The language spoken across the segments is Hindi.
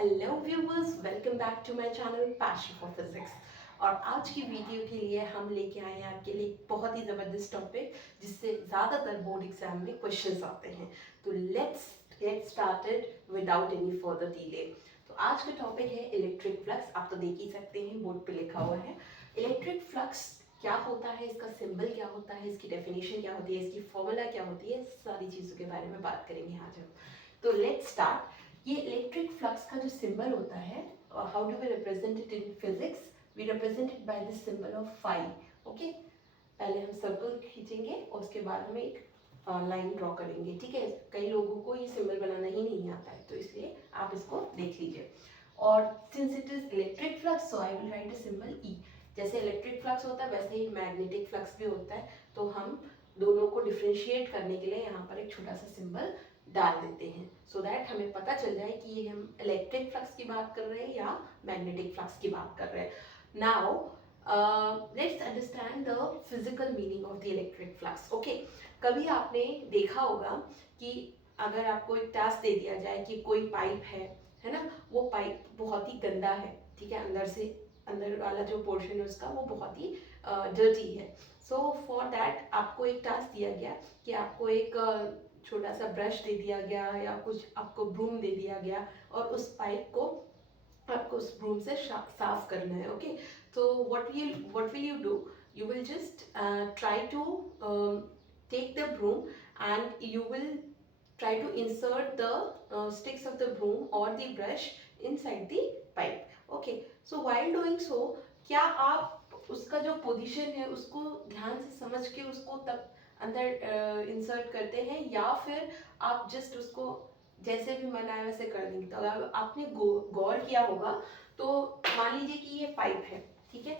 Hello viewers, welcome back to my channel passion for physics. और आज की वीडियो के लिए हम लेके आए हैं आपके लिए एक बहुत ही ज़बरदस्त टॉपिक जिससे ज़्यादातर बोर्ड एग्जाम में क्वेश्चंस आते हैं। तो let's get started without any further delay. तो आज का टॉपिक है इलेक्ट्रिक फ्लक्स। आप तो देख ही सकते हैं, बोर्ड पे लिखा हुआ है इलेक्ट्रिक फ्लक्स। क्या होता है, इसका सिंबल क्या होता है, इसकी डेफिनेशन क्या होती है, इसकी फॉर्मूला क्या होती है, सारी चीज़ों के बारे में बात करेंगे आज हम। तो लेट्स स्टार्ट। ये इलेक्ट्रिक फ्लक्स का जो सिंबल होता है, how do we represent it in physics? We represent it by the symbol of phi. Okay, पहले हम सर्कल खींचेंगे और उसके बाद हम एक लाइन ड्रॉ करेंगे। ठीक है, कई लोगों को ये सिंबल बनाना ही नहीं आता है, तो इसलिए आप इसको देख लीजिए। और since it is electric flux, so I will write a symbol E. जैसे इलेक्ट्रिक फ्लक्स होता है वैसे ही मैग्नेटिक फ्लक्स भी होता है, तो हम दोनों को डिफ्रेंशिएट करने के लिए यहाँ पर एक छोटा सा सिंबल डाल देते हैं, सो दैट हमें पता चल जाए कि ये हम इलेक्ट्रिक फ्लक्स की बात कर रहे हैं या मैग्नेटिक फ्लक्स की बात कर रहे हैं। Now let's understand the physical meaning of the electric flux. Okay, कभी आपने देखा होगा कि अगर आपको एक टास्क दे दिया जाए कि कोई पाइप है ना, वो पाइप बहुत ही गंदा है, ठीक है, अंदर से अंदर वाला जो पोर्शन है उसका वो बहुत ही डर्टी है। सो फॉर दैट आपको एक टास्क दिया गया कि आपको एक छोटा सा ब्रश दे दिया गया या कुछ आपको ब्रूम दे दिया गया और उस पाइप को आपको उस ब्रूम से साफ करना है। ओके, तो what will you do? You will just try to take the broom and you will try to insert the sticks of the broom or the brush inside the pipe. Okay, so while doing so, क्या आप उसका जो पोजीशन है उसको ध्यान से समझ के उसको तब अंदर इंसर्ट करते हैं, या फिर आप जस्ट उसको जैसे भी मन आए वैसे कर देंगे? तो अगर आपने गौर किया होगा तो मान लीजिए कि ये पाइप है, ठीक है,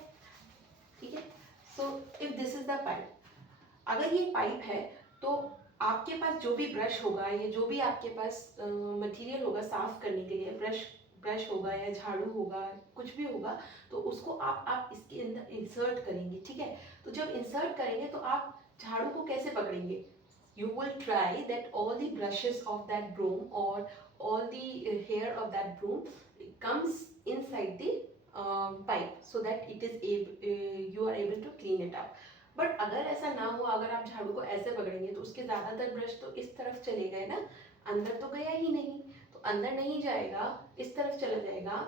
ठीक है। So if this is the pipe, अगर ये पाइप है तो आपके पास जो भी ब्रश होगा या जो भी आपके पास मटेरियल होगा साफ करने के लिए, ब्रश ब्रश होगा या झाड़ू होगा, कुछ भी होगा, तो उसको आप इसके अंदर इंसर्ट करेंगे। ठीक है, तो जब इंसर्ट करेंगे तो आप झाड़ू को कैसे पकड़ेंगे? You will try that all the brushes of that broom or all the hair of that broom comes inside the pipe so that it is you are able to clean it up. But अगर ऐसा ना हो, अगर आप झाड़ू को ऐसे पकड़ेंगे तो उसके ज़्यादातर ब्रश तो इस तरफ चले गए ना, अंदर तो गया ही नहीं। तो अंदर नहीं जाएगा, इस तरफ चला जाएगा,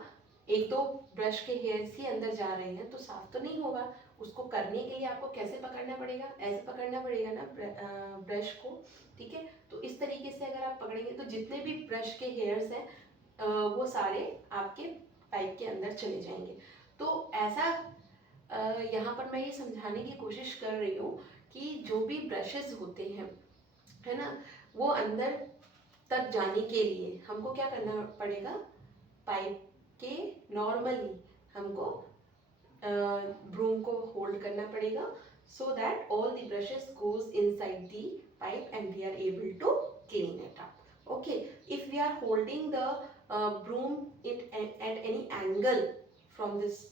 एक दो ब्रश के हेयर्स ही अंदर जा रहे हैं तो साफ तो नहीं होगा। उसको करने के लिए आपको कैसे पकड़ना पड़ेगा? ऐसे पकड़ना पड़ेगा ना ब्रश को। ठीक है, तो इस तरीके से अगर आप पकड़ेंगे तो जितने भी ब्रश के हेयर्स हैं वो सारे आपके पाइप के अंदर चले जाएंगे। तो ऐसा यहाँ पर मैं ये समझाने की कोशिश कर रही हूँ कि जो भी ब्रशेस होते हैं, है ना, वो अंदर तक जाने के लिए हमको क्या करना पड़ेगा? पाइप के नॉर्मली हमको ब्रूम को होल्ड करना पड़ेगा so that all the brushes goes inside the pipe and we are able to clean it up. Okay, if we are holding the broom at any angle from this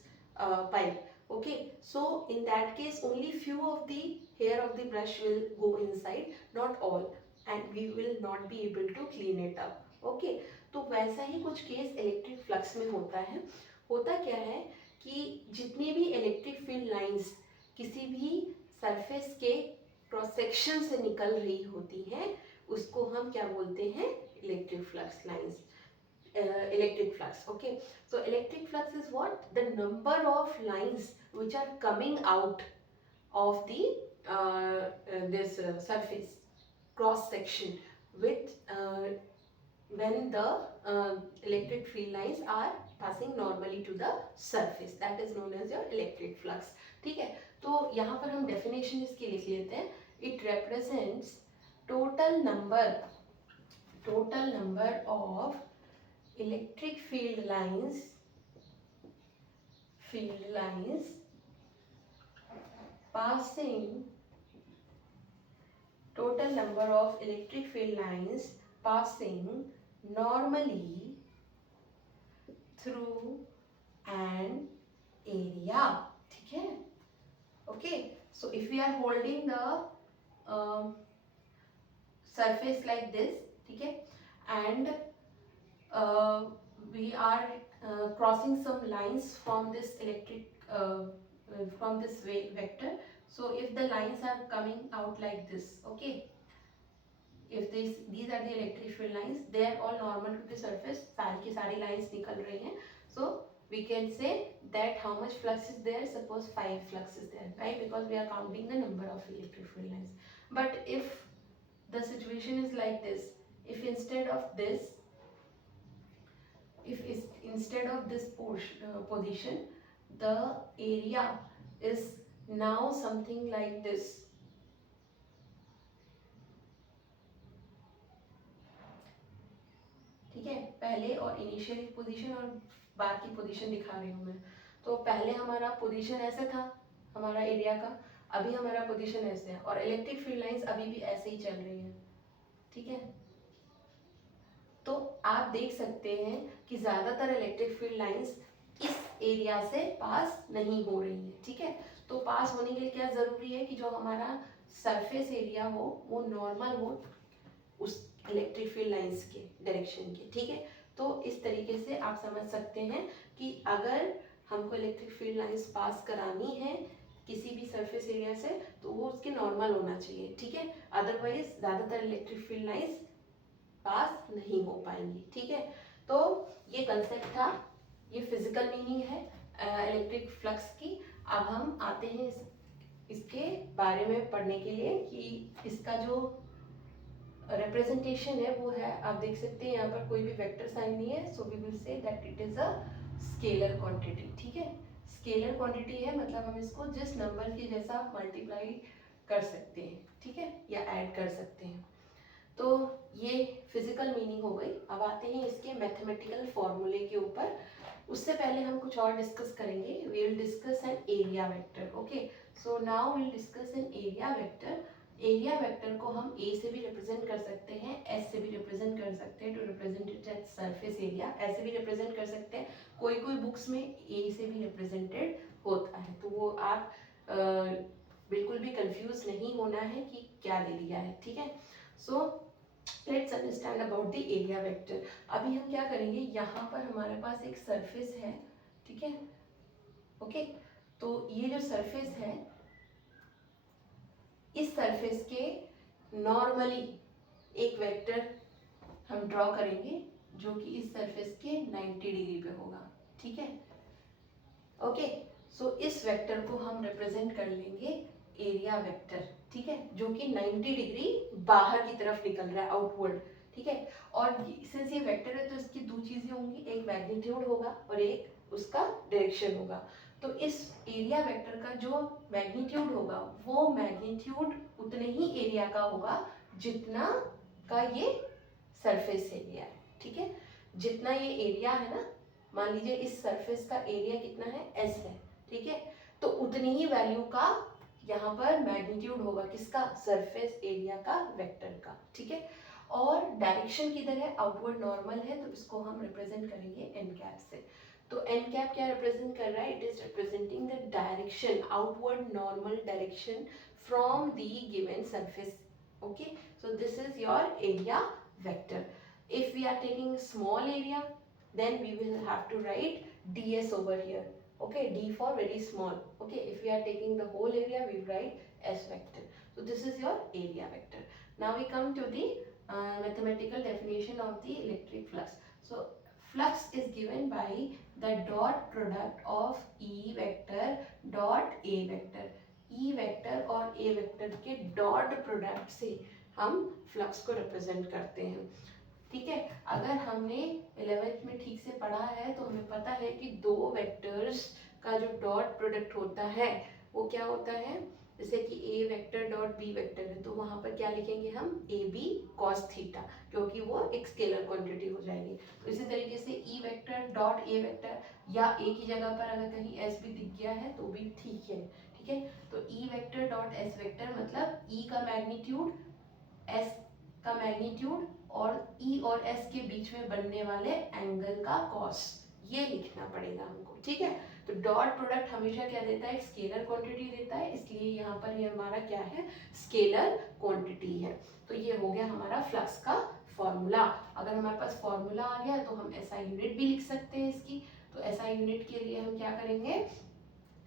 pipe, okay, so in that case only few of the hair of the brush will go inside, not all, and we will not be able to clean it up. Okay, तो वैसा ही कुछ केस इलेक्ट्रिक फ्लक्स में होता है। होता क्या है कि जितनी भी इलेक्ट्रिक फील्ड लाइंस किसी भी सरफेस के क्रॉस सेक्शन से निकल रही होती हैं उसको हम क्या बोलते हैं? Electric flux lines, electric flux. Okay, so electric flux is what? The number of lines which are coming out of the this surface cross section with when the electric field lines are passing normally to the surface, that is known as your electric flux. ठीक है, तो यहाँ पर हम definition इसकी लिख लेते हैं. It represents total number of electric field lines passing total number of electric field lines passing normally through an area. ठीक है, okay, so if we are holding the surface like this, ठीक है, and we are crossing some lines from this from this vector. So if the lines are coming out like this, okay, if these are the electric field lines, they are all normal to the surface, सारी की सारी lines निकल रही हैं, so we can say that how much flux is there. Suppose 5 flux is there, right? Because we are counting the number of electric field lines. But if the situation is like this, if instead of this, if instead of this position, the area is now something like this, ठीक है, पहले और इनिशियल पोजीशन और बाद की पोजीशन दिखा रही हूँ मैं। तो पहले हमारा पोजीशन ऐसा था हमारा एरिया का, अभी हमारा पोजीशन ऐसे है, और इलेक्ट्रिक फील्ड लाइंस अभी भी ऐसे ही चल रही हैं, ठीक है। तो आप देख सकते हैं कि ज़्यादातर इलेक्ट्रिक फील्ड लाइंस इस एरिया से पास नहीं हो रही है, ठीक है। तो पास होने के लिए क्या ज़रूरी है कि जो हमारा सरफेस एरिया हो वो नॉर्मल हो उस इलेक्ट्रिक फील्ड लाइंस के डायरेक्शन के, ठीक है। तो इस तरीके से आप समझ सकते हैं कि अगर हमको इलेक्ट्रिक फील्ड लाइंस पास करानी है किसी भी सरफेस एरिया से तो वो उसके नॉर्मल होना चाहिए, ठीक है। अदरवाइज ज़्यादातर इलेक्ट्रिक फील्ड लाइंस पास नहीं हो पाएंगी, ठीक है। तो ये कंसेप्ट था, ये फिजिकल मीनिंग है इलेक्ट्रिक फ्लक्स की। अब हम आते हैं इसके बारे में पढ़ने के लिए कि इसका जो रिप्रेजेंटेशन है वो है, आप देख सकते हैं यहाँ पर कोई भी वेक्टर साइन नहीं है, so we will say that it is a scalar quantity, ठीक है। स्केलर क्वांटिटी है मतलब हम इसको जिस नंबर के जैसा मल्टीप्लाई कर सकते हैं, ठीक है, या ऐड कर सकते हैं। तो ये फिजिकल मीनिंग हो गई। अब आते हैं इसके मैथमेटिकल फॉर्मूले के ऊपर। उससे पहले हम कुछ और डिस्कस करेंगे। We will discuss an area vector, okay. So now we will discuss an area vector. Area vector को हम ए से भी रिप्रेजेंट कर सकते हैं, एस से भी रिप्रेजेंट कर सकते हैं, to represent it as surface area, ऐसे भी रिप्रेजेंट कर सकते हैं। कोई कोई बुक्स में ए से भी रिप्रेजेंटेड होता है, तो वो आप बिल्कुल भी कंफ्यूज नहीं होना है कि क्या दे दिया है, ठीक है। So let's understand about the area vector. अभी हम क्या करेंगे, यहाँ पर हमारे पास एक सरफेस है, ठीक है, ओके। तो ये जो सरफेस है, इस सरफेस के नॉर्मली एक वेक्टर हम ड्रॉ करेंगे जो कि इस सरफेस के 90 डिग्री पे होगा, ठीक है, ओके। सो इस वेक्टर को हम रिप्रेजेंट कर लेंगे एरिया वेक्टर, ठीक है, जो कि 90 डिग्री बाहर की तरफ निकल रहा है, आउटवर्ड, ठीक है। और सिंस ये वेक्टर है तो इसकी दो चीजें होंगी, एक मैग्नीट्यूड होगा और एक उसका डायरेक्शन होगा। तो इस एरिया वेक्टर का जो मैग्नीट्यूड होगा वो मैग्नीट्यूड उतने ही एरिया का होगा जितना का ये सरफेस एरिया है, ठीक है। जितना ये एरिया है ना, मान लीजिए इस सरफेस का एरिया कितना है, एस है, ठीक है, तो उतनी ही वैल्यू का यहाँ पर मैग्नीट्यूड होगा किसका, सरफेस एरिया का वेक्टर का, ठीक है। और डायरेक्शन किधर है, आउटवर्ड नॉर्मल है, तो इसको हम रिप्रेजेंट करेंगे एन कैप से। तो एन कैप क्या रिप्रेजेंट कर रहा है, it is representing the direction, outward normal direction from the given surface, okay. So this is your area vector. If we are taking small area, then we will have to write ds over here, okay, d for very small, okay. If we are taking the whole area, we write s vector. So this is your area vector. Now we come to the mathematical definition of the electric flux. So flux is given by the dot product of E vector dot A vector. E vector और A vector के dot product से हम flux को represent करते हैं, ठीक है। अगर हमने 11th में ठीक से पढ़ा है तो हमें पता है कि दो वेक्टर्स का जो डॉट प्रोडक्ट होता है वो क्या होता है, जैसे कि ए वेक्टर डॉट बी वेक्टर है तो वहाँ पर क्या लिखेंगे हम, ए बी कॉस थीटा, क्योंकि वो एक स्केलर क्वांटिटी हो जाएगी। तो इसी तरीके से ई वेक्टर डॉट ए वेक्टर, या ए की जगह पर अगर कहीं एस भी दिख गया है तो भी ठीक है, ठीक है। तो ई वेक्टर डॉट एस वेक्टर मतलब ई का मैग्नीट्यूड, एस का मैग्नीट्यूड और E और S के बीच में बनने वाले एंगल का कॉस, ये लिखना पड़ेगा हमको, ठीक है। तो डॉट प्रोडक्ट हमेशा क्या देता है, स्केलर क्वांटिटी देता है, इसलिए यहाँ पर ये हमारा क्या है, स्केलर क्वांटिटी है। तो ये हो गया हमारा फ्लक्स का फॉर्मूला। अगर हमारे पास फॉर्मूला आ गया तो हम एसआई यूनिट भी लिख सकते हैं इसकी। तो एसआई यूनिट के लिए हम क्या करेंगे,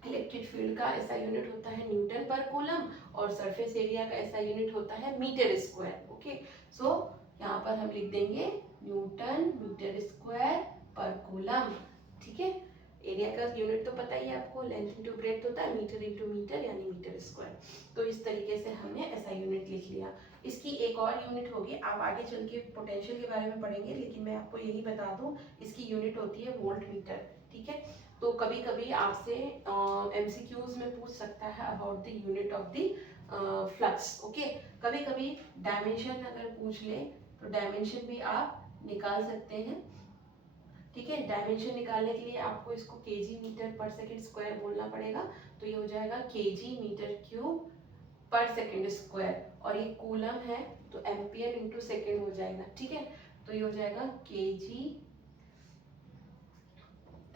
इलेक्ट्रिक फील्ड का एसआई यूनिट होता है न्यूटन पर कूलम और सरफेस एरिया का एसआई यूनिट होता है मीटर स्क्वायर। ओके, सो यहाँ पर हम लिख देंगे न्यूटन मीटर स्क्वायर पर कूलम। ठीक है, एरिया का यूनिट तो पता ही है आपको, लेंथ इंटू ब्रेड्थ होता है, मीटर इंटू मीटर यानी मीटर स्क्वायर। तो इस तरीके से हमने एसआई यूनिट लिख लिया। इसकी एक और यूनिट होगी, आप आगे चल के पोटेंशियल के बारे में पढ़ेंगे, लेकिन मैं आपको यही बता दूं, इसकी यूनिट होती है वोल्ट मीटर। ठीक है, तो कभी कभी आपसे एमसीक्यूज में पूछ सकता है about the unit of the flux. Okay, कभी कभी डायमेंशन अगर पूछ ले तो डायमेंशन भी आप निकाल सकते हैं। ठीक है, डायमेंशन निकालने के लिए आपको इसको केजी मीटर पर सेकंड स्क्वायर बोलना पड़ेगा। तो ये हो जाएगा केजी मीटर क्यूब पर सेकंड स्क्वायर, और ये कूलम है तो एम्पियर इंटू सेकेंड हो जाएगा। ठीक है, तो ये हो जाएगा केजी,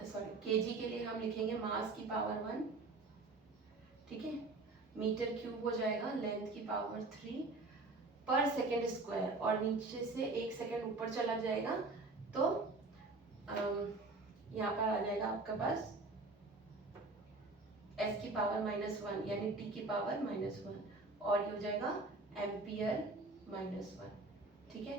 सॉरी केजी के लिए हम लिखेंगे मास की पावर 1। ठीक है, मीटर क्यूब हो जाएगा लेंथ की पावर 3 पर सेकेंड स्क्वायर, और नीचे से 1 सेकेंड ऊपर चला जाएगा तो यहाँ पर आ जाएगा आपका पास s की पावर -1 यानी t की पावर -1, और ये हो जाएगा एम्पियर -1। ठीक है,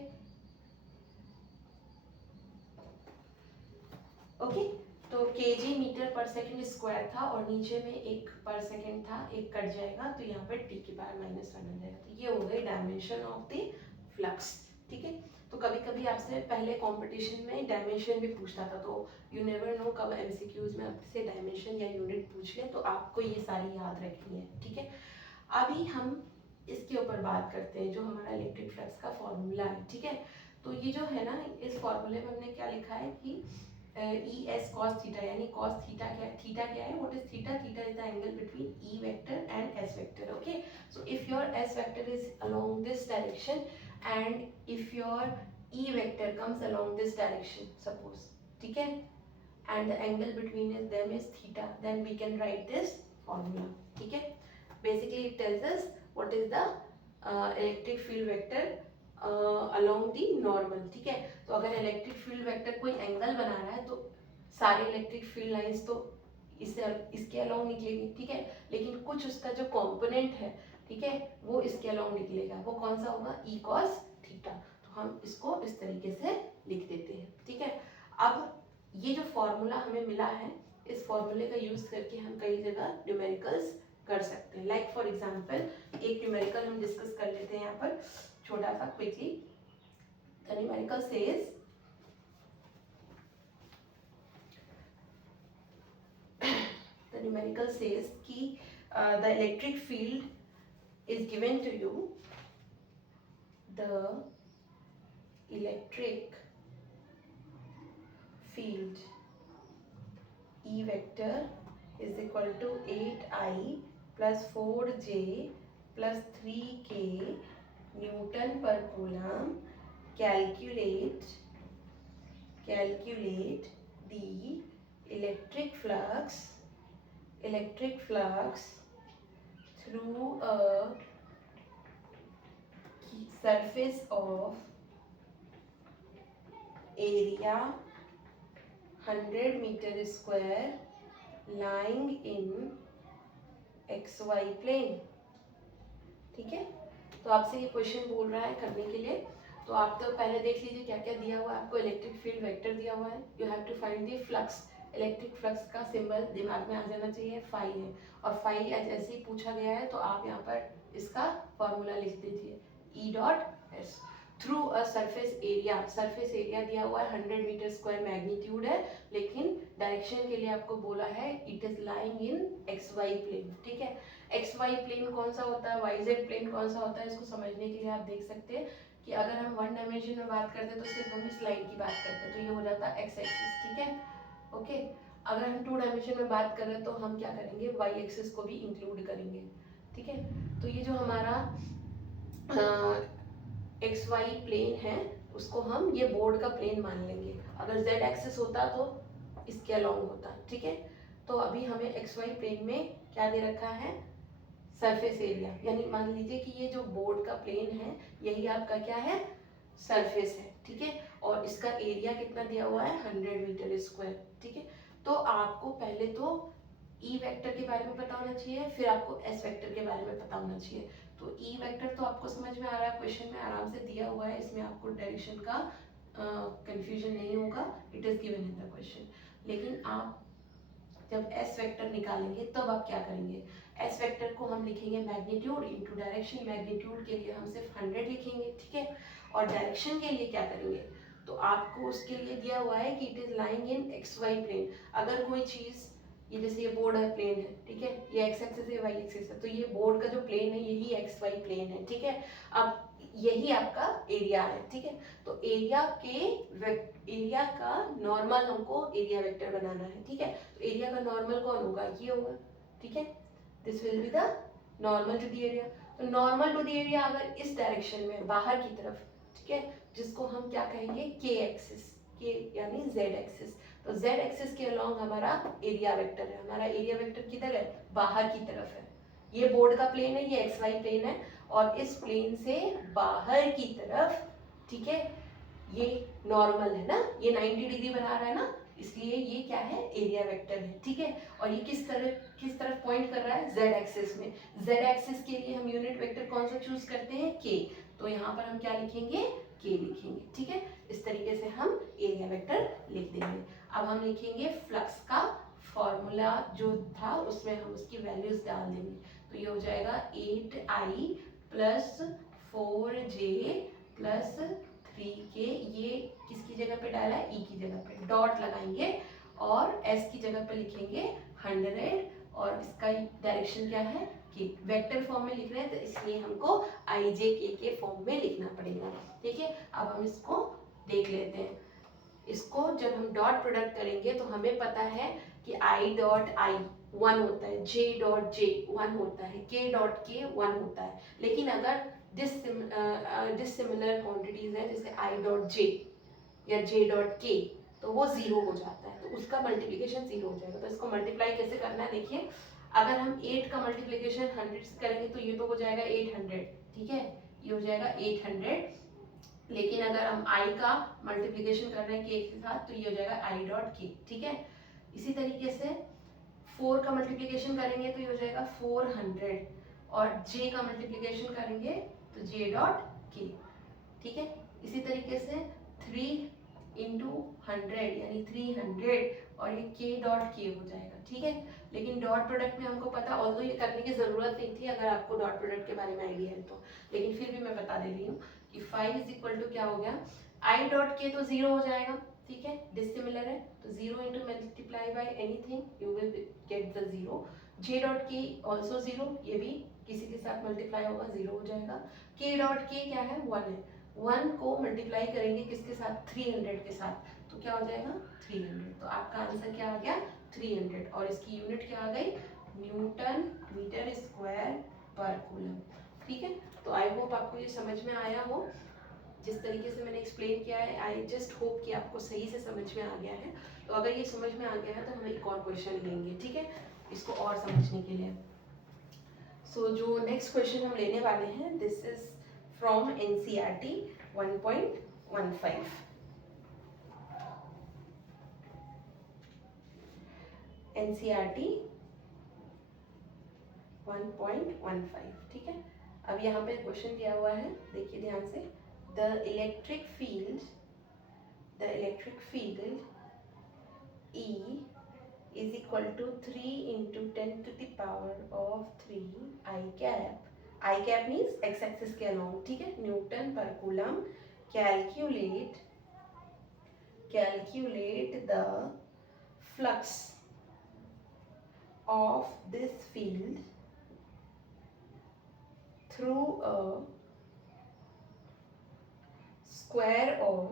ओके, तो केजी मीटर पर सेकंड स्क्वायर था और नीचे में 1 पर सेकंड था, 1 कट जाएगा तो यहाँ पर t की पावर -1 आ जाएगा। तो ये हो गई डायमेंशन ऑफ द फ्लक्स। ठीक है, तो कभी कभी आपसे पहले कंपटीशन में डायमेंशन भी पूछता था, तो यू नेवर नो कब एमसीक्यूज में आपसे डायमेंशन या यूनिट पूछ ले, तो आपको ये सारी याद रखनी है। ठीक है, अभी हम इसके ऊपर बात करते हैं जो हमारा इलेक्ट्रिक फ्लक्स का फॉर्मूला है। ठीक है, तो ये जो है ना, इस फॉर्मूले में हमने क्या लिखा है कि ई एस कॉस थीटा, यानी कॉस थीटा क्या है, what is theta, theta is the angle between E vector and S vector. Okay, so if your S vector is along this direction and if your E vector comes along this direction, suppose, ठीक है, and the angle between them is theta, then we can write this formula. ठीक है, basically it tells us what is the electric field vector along the normal. ठीक है, तो अगर इलेक्ट्रिक फील्ड वेक्टर कोई एंगल बना रहा है तो सारे इलेक्ट्रिक फील्ड लाइंस तो इसके अलोंग निकलेगी। ठीक है, लेकिन कुछ उसका जो कंपोनेंट है, ठीक है, वो इसके अलोंग निकलेगा। वो कौन सा होगा, ई कॉस थीटा। तो हम इसको इस तरीके से लिख देते हैं। ठीक है, अब ये जो फॉर्मूला हमें मिला है, इस फॉर्मूले का यूज करके हम कई जगह न्यूमेरिकल्स कर सकते हैं। लाइक फॉर एग्जांपल एक न्यूमेरिकल हम डिस्कस कर लेते हैं यहाँ पर छोटा सा क्विकली। द न्यूमेरिकल सेज कि the electric field is given to you, the electric field E vector is equal to 8I plus 4J plus 3K Newton per coulomb. Calculate the electric flux through a surface of area 100 meter square lying in XY plane। ठीक है, तो आपसे ये क्वेश्चन बोल रहा है करने के लिए, तो आप तो पहले देख लीजिए क्या क्या दिया हुआ है आपको। इलेक्ट्रिक फील्ड वेक्टर दिया हुआ है, you have to find the flux. Electric flux का सिंबल दिमाग में आ जाना चाहिए, फाई है, और फाई ऐसे ही पूछा गया है तो आप यहाँ पर इसका फॉर्मूला लिख दीजिए, E dot S through a surface area. Surface area दिया हुआ है 100 मीटर स्क्वायर मैग्नीट्यूड है, लेकिन डायरेक्शन के लिए आपको बोला है it is lying in x y plane. ठीक है, एक्स वाई प्लेन कौन सा होता है, वाई जेड प्लेन कौन सा होता है, इसको समझने के लिए आप देख सकते हैं कि अगर हम वन डायमेंशन में बात करते हैं तो सिर्फ हम इस लाइन की बात करते हैं, तो ये हो जाता है एक्स एक्सिस। ठीक है, ओके, अगर हम टू डायमेंशन में बात कर रहे हैं तो हम क्या करेंगे, वाई एक्सिस को भी इंक्लूड करेंगे। ठीक है, तो ये जो हमारा एक्स वाई प्लेन है उसको हम ये बोर्ड का प्लेन मान लेंगे। अगर जेड एक्सिस होता तो इसके अलोंग होता। ठीक है, तो अभी हमें एक्स वाई प्लेन में क्या दे रखा है, सरफेस एरिया, यानी मान लीजिए कि ये जो बोर्ड का प्लेन है यही आपका क्या है, सरफेस है, ठीक है, और इसका एरिया कितना दिया हुआ है 100 मीटर स्क्वायर, ठीक है। तो आपको पहले तो ई वेक्टर के बारे में पता होना चाहिए, फिर आपको एस वेक्टर के बारे में पता होना चाहिए। तो ई वेक्टर तो आपको समझ में आ रहा है, क्वेश्चन में आराम से दिया हुआ है, इसमें आपको डायरेक्शन का कंफ्यूजन नहीं होगा, it is given in the question. लेकिन आप जब एस वेक्टर निकालेंगे तब आप क्या करेंगे, एस वेक्टर को हम लिखेंगे मैग्नीट्यूड इनटू डायरेक्शन। मैग्नीट्यूड के लिए हम सिर्फ 100 लिखेंगे, ठीक है, और डायरेक्शन के लिए क्या करेंगे, तो आपको उसके लिए दिया हुआ है कि it is lying in x y plane. अगर कोई चीज, ये जैसे ये बोर्ड है, प्लेन है, ठीक है, ये एक्स एक्सिस है, वाई एक्सिस है, तो ये बोर्ड का जो प्लेन है यही एक्स वाई प्लेन है, ठीक है। अब यही आपका एरिया है, ठीक है। तो एरिया का नॉर्मल हमको एरिया वेक्टर बनाना है, ठीक है। तो एरिया का नॉर्मल कौन होगा, ये होगा, ठीक है, this will be the normal to the area. तो नॉर्मल टू द एरिया अगर इस डायरेक्शन में बाहर की तरफ, ठीक है, जिसको हम क्या कहेंगे के एक्सिस, के यानी जेड एक्सिस। तो जेड एक्सिस के अलोंग हमारा एरिया वेक्टर है, हमारा एरिया वेक्टर किधर है, बाहर की तरफ है। ये बोर्ड का प्लेन है, ये एक्स वाई प्लेन है, और इस प्लेन से बाहर की तरफ, ठीक है, ये नॉर्मल है ना, ये 90 डिग्री बना रहा है ना, इसलिए ये क्या है, एरिया वेक्टर है, ठीक है। और ये किस तरफ पॉइंट कर रहा है, जेड एक्सिस में। जेड एक्सिस के लिए हम यूनिट वेक्टर कौन सा चूज करते हैं, के। तो यहाँ पर हम क्या लिखेंगे, के लिखेंगे, ठीक है। इस तरीके से हम एरिया वेक्टर लिख देंगे। अब हम लिखेंगे फ्लक्स का फॉर्मूला जो था उसमें हम उसकी वैल्यूज डाल देंगे। तो ये हो जाएगा 8i plus 4j plus 3k, ये किसकी जगह पे डाला है, ई की जगह पे, डॉट लगाएंगे और एस की जगह पे लिखेंगे 100, और इसका डायरेक्शन क्या है, के। वेक्टर फॉर्म में लिख रहे हैं तो इसलिए हमको आई जे के फॉर्म में लिखना पड़ेगा, ठीक है। अब हम इसको देख लेते हैं। इसको जब हम डॉट प्रोडक्ट करेंगे तो हमें पता है कि आई डॉट आई 1 होता है, जे डॉट जे 1 होता है, के डॉट के 1 होता है। लेकिन अगर डिसिमिलर क्वांटिटीज हैं, जैसे आई डॉट जे या जे डॉट के, तो वो 0 हो जाता है, तो उसका मल्टीप्लिकेशन 0 हो जाएगा। तो इसको मल्टीप्लाई कैसे करना है, देखिए, अगर हम 8 का मल्टीप्लिकेशन 100 से करेंगे तो ये तो हो जाएगा 800, ठीक है, ये हो जाएगा 800। लेकिन अगर हम i का मल्टीप्लिकेशन कर रहे हैं k के साथ तो ये हो जाएगा i डॉट k, ठीक है। इसी तरीके से 4 का मल्टीप्लिकेशन करेंगे तो ये हो जाएगा 400, और j का मल्टीप्लिकेशन करेंगे तो j डॉट k, ठीक है। इसी तरीके से 3 इंटू 100 यानी 300, और ये k डॉट k हो जाएगा, ठीक है। लेकिन डॉट प्रोडक्ट में हमको पता, ऑल्दो ये करने की जरूरत नहीं थी अगर आपको डॉट प्रोडक्ट के बारे में आइडिया है तो, लेकिन फिर भी मैं बता दे रही हूँ कि 5 इज इक्वल टू क्या हो गया, आई डॉट के तो 0 हो जाएगा, ठीक है, डिसिमिलर है, तो 0 into multiply by anything you will get the 0। J dot के ऑल्सो 0, ये भी किसी के साथ मल्टीप्लाई होगा 0 हो जाएगा। के डॉट के क्या है, 1 है, 1 को मल्टीप्लाई करेंगे किसके साथ, 300 के साथ, तो क्या हो जाएगा 300। तो आपका आंसर क्या आ गया 300, और इसकी यूनिट क्या आ गई, न्यूटन मीटर स्क्वायर पर कूलम, ठीक है। तो आई होप आपको ये समझ में आया हो, जिस तरीके से मैंने एक्सप्लेन किया है, आई जस्ट होप कि आपको सही से समझ में आ गया है। तो अगर ये समझ में आ गया है तो हम एक और क्वेश्चन लेंगे, ठीक है, इसको और समझने के लिए। सो जो नेक्स्ट क्वेश्चन हम लेने वाले हैं, this is from NCERT 1.15। NCERT 1.15, ठीक है। अब यहाँ पे क्वेश्चन दिया हुआ है, देखिए ध्यान से, the electric field E is equal to 3 into 10 to the power of 3 I cap. I cap means x axis के along, ठीक है, Newton per coulomb. calculate the flux of this field through a square of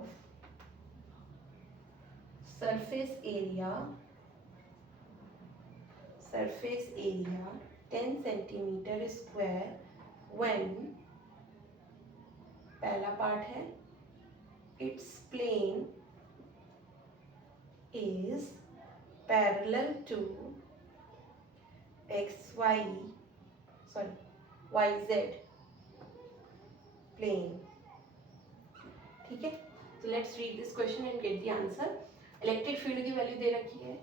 surface area 10 centimeter square when, पहला पार्ट है, its plane is parallel to yz plane, ठीक है, तो let's read this question and get the answer. Electric field की वैल्यू दे रखी है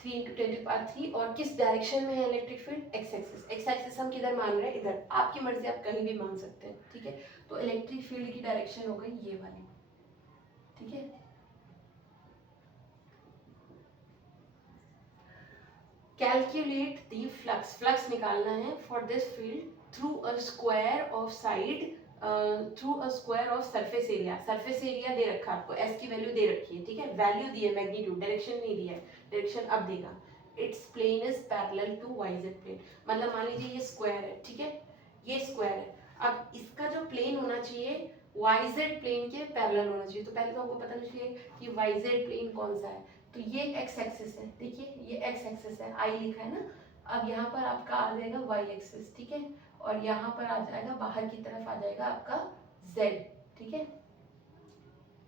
3 × 10⁻³ और किस डायरेक्शन में है electric field? X axis. X axis हम किधर मान रहे हैं? इधर। आपकी मर्जी, आप कहीं भी मान सकते हैं, ठीक है। तो इलेक्ट्रिक फील्ड की डायरेक्शन हो गई ये वाली, ठीक है। कैलकुलेट द फ्लक्स, फ्लक्स निकालना है for this field through a square of side, through a square of surface area. Surface area दे रखा है आपको, एस की वैल्यू दे रखी है, ठीक है। वैल्यू दी है, मैग्नीट्यूड, डायरेक्शन नहीं दिया है, डायरेक्शन अब देगा। Its plane is parallel to YZ plane, मतलब मान लीजिए ये स्क्वायर है, ठीक है, ये स्क्वायर है। अब इसका जो प्लेन होना चाहिए वाईजेड प्लेन के पैरेलल होना चाहिए। तो पहले तो हमको पता नहीं चाहिए कि वाईजेड प्लेन कौन सा है। तो ये एक्स एक्सिस है, देखिए ये एक्स एक्सिस है, आई लिखा है ना। अब यहाँ पर आपका आ जाएगा वाई एक्सिस, ठीक है, और यहाँ पर आ जाएगा, बाहर की तरफ आ जाएगा आपका z, ठीक है,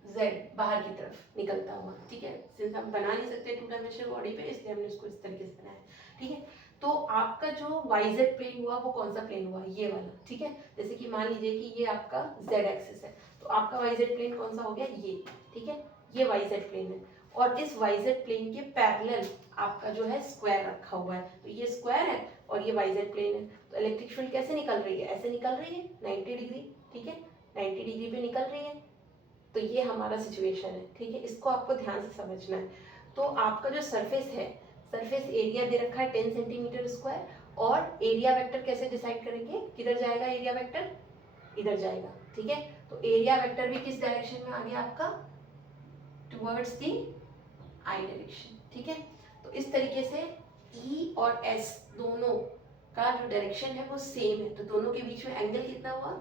z बाहर की तरफ निकलता हुआ, ठीक है। सिंस हम बना नहीं सकते 2 डायमेंशनल बॉडी पे, इसलिए हमने इसको इस तरीके से बनाया, ठीक है। तो आपका जो yz प्लेन हुआ वो कौन सा प्लेन हुआ? ये वाला, ठीक है। जैसे कि मान लीजिए कि ये आपका z एक्सिस है, तो आपका yz प्लेन कौन सा हो गया? ये, ठीक है, ये yz प्लेन है। और इस yz प्लेन के पैरेलल आपका जो है स्क्वायर रखा हुआ है, तो ये स्क्वायर है और ये yz प्लेन है। तो इलेक्ट्रिक फील्ड कैसे निकल रही है? ऐसे निकल रही है 90 डिग्री, ठीक है, 90 डिग्री पे निकल रही है। तो ये हमारा सिचुएशन है, ठीक है, इसको आपको ध्यान से समझना है। तो आपका जो सरफेस है, सरफेस एरिया दे रखा है 10 सेंटीमीटर स्क्वायर, और एरिया वेक्टर कैसे डिसाइड करेंगे? किधर जाएगा एरिया वेक्टर? इधर जाएगा, ठीक है। तो एरिया वेक्टर भी किस डायरेक्शन में आ गया आपका? टुवर्ड्स दी आई डायरेक्शन, ठीक है। तो इस तरीके से ई और एस दोनों का जो डायरेक्शन है वो सेम है, तो दोनों के बीच में एंगल कितना हुआ?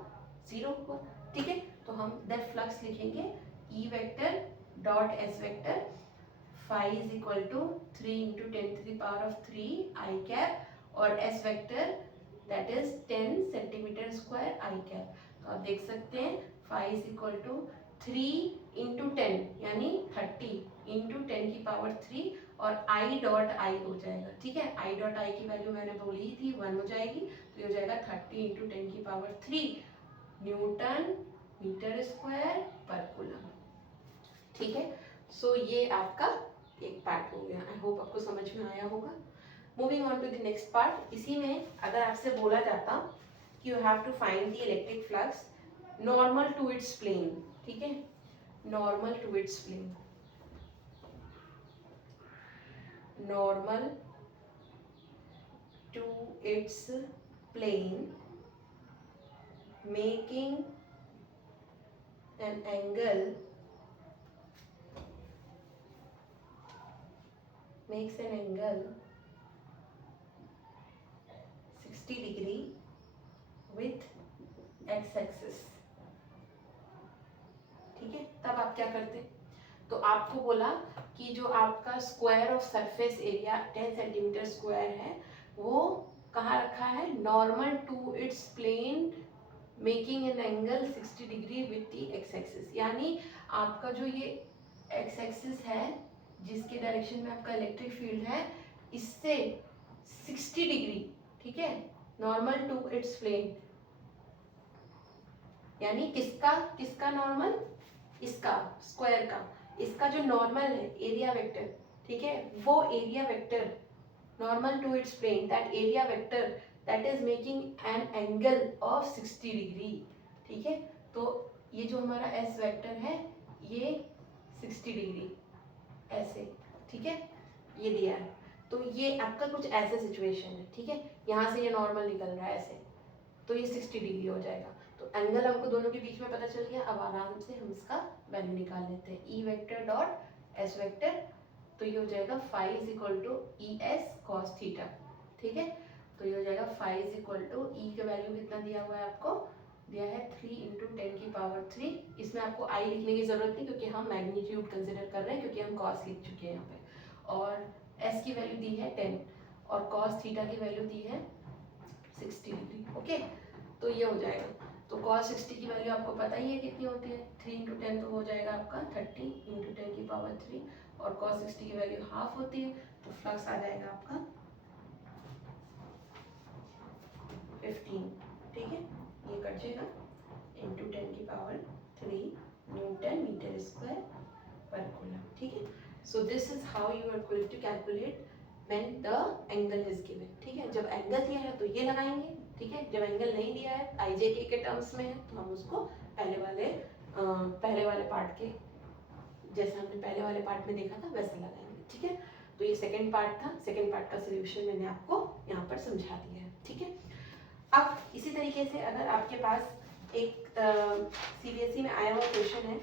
0 हुआ, ठीक है। तो हम दैट फ्लक्स लिखेंगे E vector dot S vector phi is equal to 3 × 10⁻³ i cap, और S vector that is 10 centimetre square i cap. तो आप देख सकते हैं फाई इज इक्वल टू 3 × 10 यानी 30 × 10⁻³ और आई डॉट आई हो जाएगा, ठीक है। आई डॉट आई की वैल्यू मैंने बोली थी 1 हो जाएगी, तो ये हो जाएगा 30 × 10⁻³ न्यूटन मीटर स्क्वायर पर कूलम, ठीक है। सो ये आपका एक पार्ट हो गया। आई होप आपको समझ में आया होगा। Moving on to the next part. इसी में अगर आपसे बोला जाता कि you have to find the electric flux normal to its plane, ठीक है, normal to its plane, normal to its plane making an angle, makes an angle 60 degree with x axis, ठीक है। तब आप क्या करते? तो आपको बोला कि जो आपका square of surface area 10 centimetre square है वो कहाँ रखा है? Normal to its plane making an angle 60 degree with the x axis, यानी आपका जो ये एक्स एक्सिस है जिसके डायरेक्शन में आपका इलेक्ट्रिक फील्ड है, इससे 60 डिग्री, ठीक है, नॉर्मल टू इट्स प्लेन, यानी किसका किसका नॉर्मल? इसका, स्क्वायर का, इसका जो नॉर्मल है एरिया वेक्टर, ठीक है, वो area vector normal to its plane, that area vector that is making an angle of 60 degree, ठीक है। तो ये जो हमारा s वेक्टर है ये 60 डिग्री ऐसे, ठीक है, ये दिया है। तो ये आपका कुछ ऐसे सिचुएशन है, ठीक है, यहाँ से ये नॉर्मल निकल रहा है ऐसे, तो ये 60 डिग्री हो जाएगा। तो एंगल हमको दोनों के बीच में पता चल गया। अब आराम से हम इसका वैल्यू निकाल लेते हैं। E vector dot S vector, तो ये हो जाएगा phi is equal to E S cos theta, ठीक है। तो ये हो जाएगा phi is equal to E का वैल्यू कितना दिया हुआ है आपको? दिया है 3 × 10⁻³। इसमें आपको आई लिखने की जरूरत नहीं क्योंकि हम मैग्नीट्यूड कंसिडर कर रहे हैं, क्योंकि हम कॉस लिख चुके हैं यहाँ पे। और एस की वैल्यू दी है 10 और कॉस थीटा की वैल्यू दी है 60 डिग्री, ओके। तो ये हो जाएगा। तो कॉस 60 की वैल्यू आपको पता ही है कितनी होती है, 3 × 10 तो हो जाएगा आपका 30 × 10⁻³ और कॉस 60 की वैल्यू हाफ होती है, तो फ्लक्स आ जाएगा आपका 15, ठीक है, ये कट जाएगा, × 10⁻³ 110 मीटर स्क्वायर पर कूलम, ठीक है। So this is how you are going to calculate when the angle is given, ठीक है। जब एंगल दिया है तो ये लगाएंगे, ठीक है। जब एंगल नहीं दिया है IJK के टर्म्स में है तो हम उसको पहले वाले पार्ट के जैसे हमने पहले वाले पार्ट में देखा था वैसे लगाएंगे, ठीक है। तो ये सेकंड पार्ट था, सेकंड पार्ट का सोल्यूशन मैंने आपको यहाँ पर समझा दिया है, ठीक है। अब इसी तरीके से अगर आपके पास एक CBSE में आया हुआ क्वेश्चन है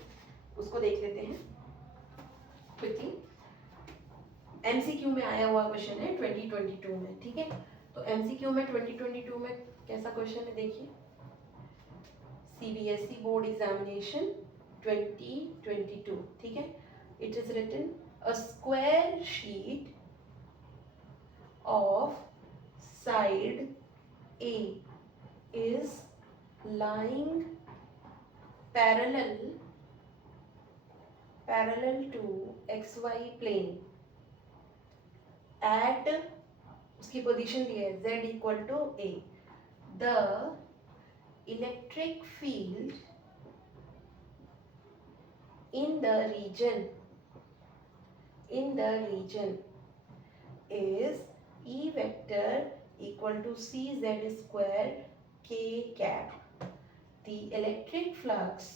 उसको देख लेते हैं क्विकली। MCQ में आया हुआ क्वेश्चन है 2022 में, ठीक है। तो MCQ में 2022 में कैसा क्वेश्चन है देखिए, CBSE बोर्ड एग्जामिनेशन 2022, ठीक है। It is written a square sheet of side A is lying parallel to XY plane at उसकी पोजीशन दी है Z equal to A. The electric field in the region is E vector equal to CZ square K cap. The electric flux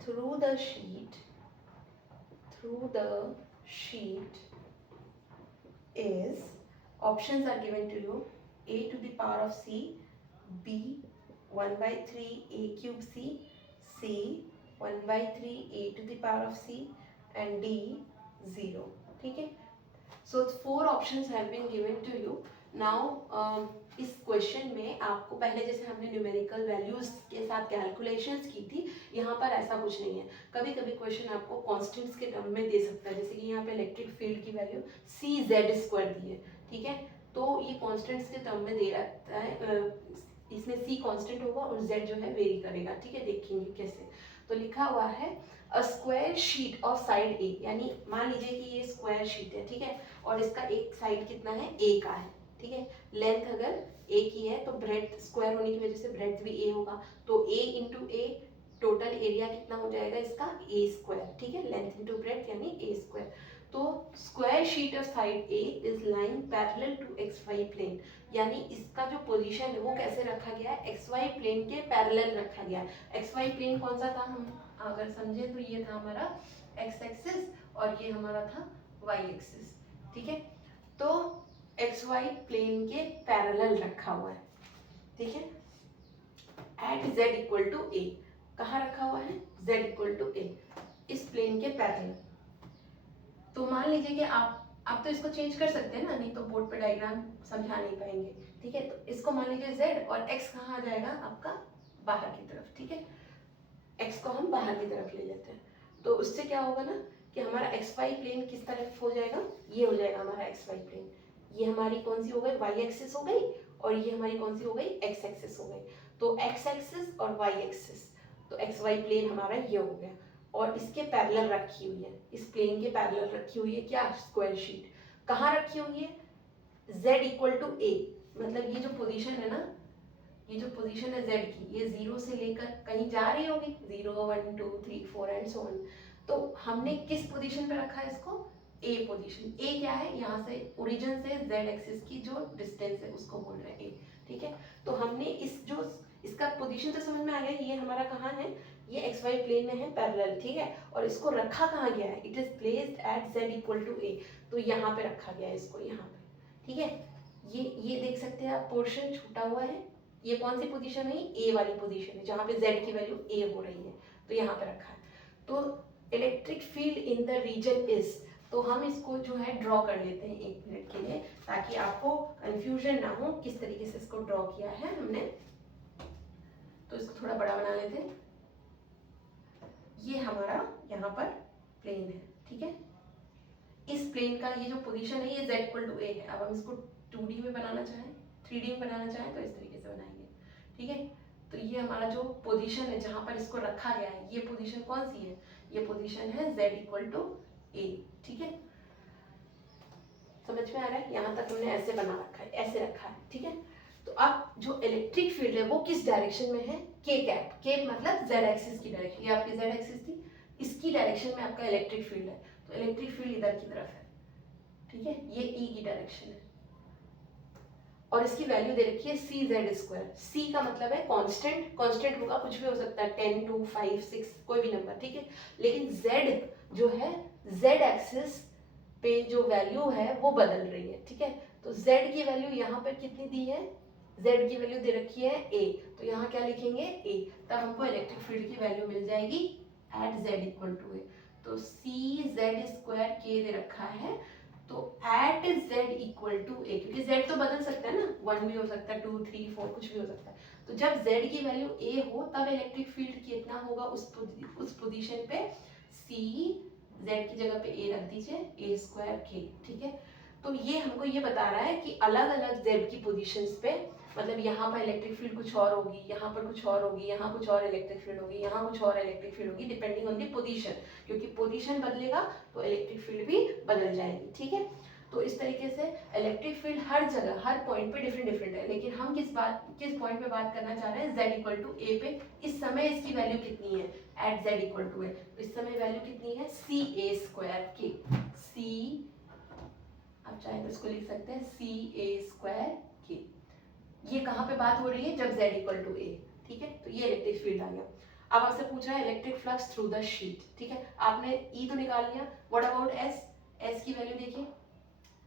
through the sheet is, options are given to you, A to the power of C, B 1/3 A cube C, C 1/3 A to the power of C and D 0, ठीक है। So 4 options have been given to you. Now इस क्वेश्चन में आपको पहले जैसे हमने न्यूमेरिकल वैल्यूज के साथ कैलकुलेशंस की थी, यहाँ पर ऐसा कुछ नहीं है। कभी कभी क्वेश्चन आपको कांस्टेंट्स के टर्म में दे सकता है, जैसे कि यहाँ पे इलेक्ट्रिक फील्ड की वैल्यू CZ² दी है, ठीक है। तो ये कांस्टेंट्स के टर्म में दे रहा है, इसमें C कांस्टेंट होगा और Z जो है वेरी करेगा, ठीक है। देखेंगे कैसे। तो लिखा हुआ है a square sheet of side A, यानी मान लीजिए कि ये स्क्वायर शीट है, ठीक है। और इसका एक साइड कितना है, A का है, ठीक है। लेंथ अगर A की है तो ब्रेड्थ स्क्वायर होने की वजह से ब्रेड्थ भी A होगा, तो A into A total area कितना हो जाएगा इसका A², ठीक है। लेंथ इंटू ब्रेड्थ यानी A²। तो square sheet of side A is lying parallel to XY plane, यानी इसका जो पोजीशन है वो कैसे रखा गया है, XY प्लेन के पैरेलल रखा गया है। XY प्लेन कौन सा था, हम अगर समझे तो ये था हमारा X एक्सिस और ये हमारा था Y एक्सिस, ठीक है। तो XY प्लेन के पैरेलल रखा हुआ है, ठीक है। At Z equal to A, कहाँ रखा हुआ है, Z इक्वल टू A, इस प्लेन के पैरेलल। तो मान लीजिए कि आप तो इसको चेंज कर सकते हैं ना, नहीं तो बोर्ड पे डायग्राम समझा नहीं पाएंगे, ठीक है। तो इसको मान लीजिए Z और X कहाँ आ जाएगा आपका, बाहर की तरफ, ठीक है। X को हम बाहर की तरफ ले लेते हैं, तो उससे क्या होगा ना कि हमारा XY प्लेन किस तरफ हो जाएगा, ये हो जाएगा हमारा XY प्लेन। ये हमारी कौन सी हो गई, Y एक्सिस हो गई, और ये हमारी कौन सी हो गई, X एक्सिस हो गई। तो X एक्सिस और Y एक्सिस, तो XY प्लेन हमारा ये हो गया, और इसके पैरेलल रखी हुई है, इस प्लेन के पैरेलल रखी हुई है क्या, स्क्वायर शीट। कहाँ रखी हुई है, Z इक्वल टू A, मतलब ये जो पोजीशन है ना, ये जो पोजीशन है Z की, ये 0 से लेकर कहीं जा रही होगी, 0 1 2 3 4 एंड सो ऑन। तो हमने किस पोजीशन पे रखा है इसको, A पोजीशन। A क्या है, यहाँ से ओरिजिन से Z एक्सिस की जो डिस्टेंस है उसको बोल रहे हैं A, ठीक है। तो हमने इसका पोजीशन तो समझ में आ गया, ये हमारा कहाँ है, ये XY प्लेन में है पैरेलल, ठीक है। और इसको रखा कहाँ गया है, it is placed at Z equal to A, तो यहाँ पे रखा गया है इसको, यहाँ पे, ठीक है। ये देख सकते हैं आप, पोर्शन छूटा हुआ है, ये कौन सी पोजीशन है, A वाली पोजीशन है जहाँ पे Z की वैल्यू A हो रही है, तो यहाँ पे रखा है। तो electric field in the region is, तो हम इसको जो है ड्रॉ कर लेते हैं 1 मिनट के लिए, ताकि आपको कंफ्यूजन ना हो किस तरीके से इसको ड्रॉ किया है हमने। तो इसको थोड़ा बड़ा बना लेते हैं। ये हमारा यहाँ पर प्लेन है, ठीक है। इस प्लेन का ये जो पोजीशन है ये Z इक्वल टू A है। अब हम इसको 2D में बनाना चाहें, 3D में बनाना चाहें तो इस तरीके से बनाएंगे, ठीक है। तो ये हमारा जो पोजीशन है जहाँ पर इसको रखा गया है, ये पोजीशन कौन सी है, ये पोजीशन है Z इक्वल टू A, ठीक है। समझ में आ रहा है, यहाँ तक हमने ऐसे बना रखा है, ऐसे रखा है, ठीक है। तो अब जो इलेक्ट्रिक फील्ड है वो किस डायरेक्शन में है, के कैप, के मतलब जेड एक्सिस की डायरेक्शन, ये आपकी जेड एक्सिस थी, इसकी डायरेक्शन में आपका इलेक्ट्रिक फील्ड है, तो इलेक्ट्रिक फील्ड इधर की तरफ है, ठीक है, ये ई की डायरेक्शन है, और इसकी वैल्यू दे रखी है सी जेड स्क्वायर। सी का मतलब है कांस्टेंट, कांस्टेंट होगा कुछ भी हो सकता है 10, 2, 5, 6 कोई भी नंबर, ठीक है, लेकिन जेड जो है जेड एक्सिस पे जो वैल्यू है वो बदल रही है, ठीक है, तो जेड की वैल्यू यहाँ पे कितनी दी है, जेड की वैल्यू दे रखी है ए, तो यहाँ क्या लिखेंगे ए, तब हमको इलेक्ट्रिक फील्ड की वैल्यू मिल जाएगी एट जेड इक्वल टू ए, तो सी जेड स्क्वायर के दे रखा है, तो एट जेड इक्वल टू ए, क्योंकि जेड तो बदल सकता है ना, 1 भी हो सकता है, 2, 3, 4 कुछ भी हो सकता है, तो जब जेड की वैल्यू ए हो तब इलेक्ट्रिक फील्ड कितना होगा उस पोजीशन पे, सी जेड की जगह पे ए रख दीजिए, ए स्क्वायर के, ठीक है, तो ये हमको ये बता रहा है कि अलग अलग जेड की पोजीशंस पे, मतलब यहाँ पर इलेक्ट्रिक फील्ड कुछ और होगी, यहाँ पर कुछ और होगी, यहाँ कुछ और इलेक्ट्रिक फील्ड होगी, यहाँ कुछ और इलेक्ट्रिक फील्ड होगी, डिपेंडिंग ऑन दी पोजीशन, क्योंकि पोजीशन बदलेगा तो इलेक्ट्रिक फील्ड भी बदल जाएगी, ठीक है, तो इस तरीके से इलेक्ट्रिक फील्ड हर जगह हर पॉइंट पे डिफरेंट डिफरेंट है, लेकिन हम किस पॉइंट पे बात करना चाह रहे हैं, z इक्वल टू ए पे, इस समय इसकी वैल्यू कितनी है एट z इक्वल टू ए, तो इस समय वैल्यू कितनी है सी ए स्क्वायर के, सी आप चाहे तो इसको लिख सकते हैं सी ए स्क्वायर के, ये कहाँ पे बात हो रही है जब z इक्वल टू ए, ठीक है, तो ये इलेक्ट्रिक फील्ड आ गया। अब आपसे पूछ रहा है electric flux through the sheet, ठीक है, आपने ई तो निकाल लिया, व्हाट अबाउट एस, एस की वैल्यू देखिए,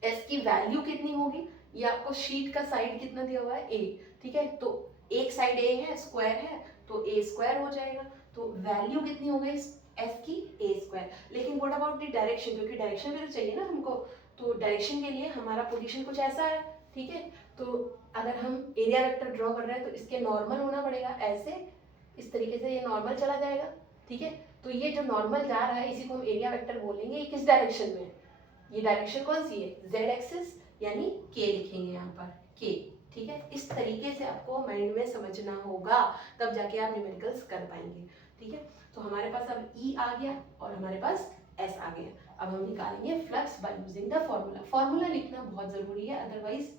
एस की वैल्यू कितनी होगी, ये आपको शीट का साइड कितना दिया हुआ है ए, ठीक है, तो एक साइड ए है स्क्वायर है तो ए स्क्वायर हो जाएगा, तो वैल्यू कितनी हो गई एस की ए स्क्वायर, लेकिन व्हाट अबाउट द डायरेक्शन, क्योंकि डायरेक्शन भी तो चाहिए ना हमको, तो डायरेक्शन के लिए हमारा पोजीशन कुछ ऐसा है, ठीक है, तो अगर हम एरिया वेक्टर ड्रॉ कर रहे हैं तो इसके नॉर्मल होना पड़ेगा ऐसे, इस तरीके से ये नॉर्मल चला जाएगा, ठीक है, तो ये जो नॉर्मल जा रहा है इसी को हम एरिया वेक्टर बोलेंगे, ये किस डायरेक्शन में है, ये डायरेक्शन कौन सी है जेड एक्सिस, यानी के लिखेंगे यहाँ पर के, ठीक है, इस तरीके से आपको माइंड में समझना होगा, तब जाके आप न्यूमेरिकल्स कर पाएंगे, ठीक है, तो हमारे पास अब ई आ गया और हमारे पास एस आ गया, अब हम निकालेंगे flux by using the formula, formula लिखना बहुत जरूरी है, अदरवाइज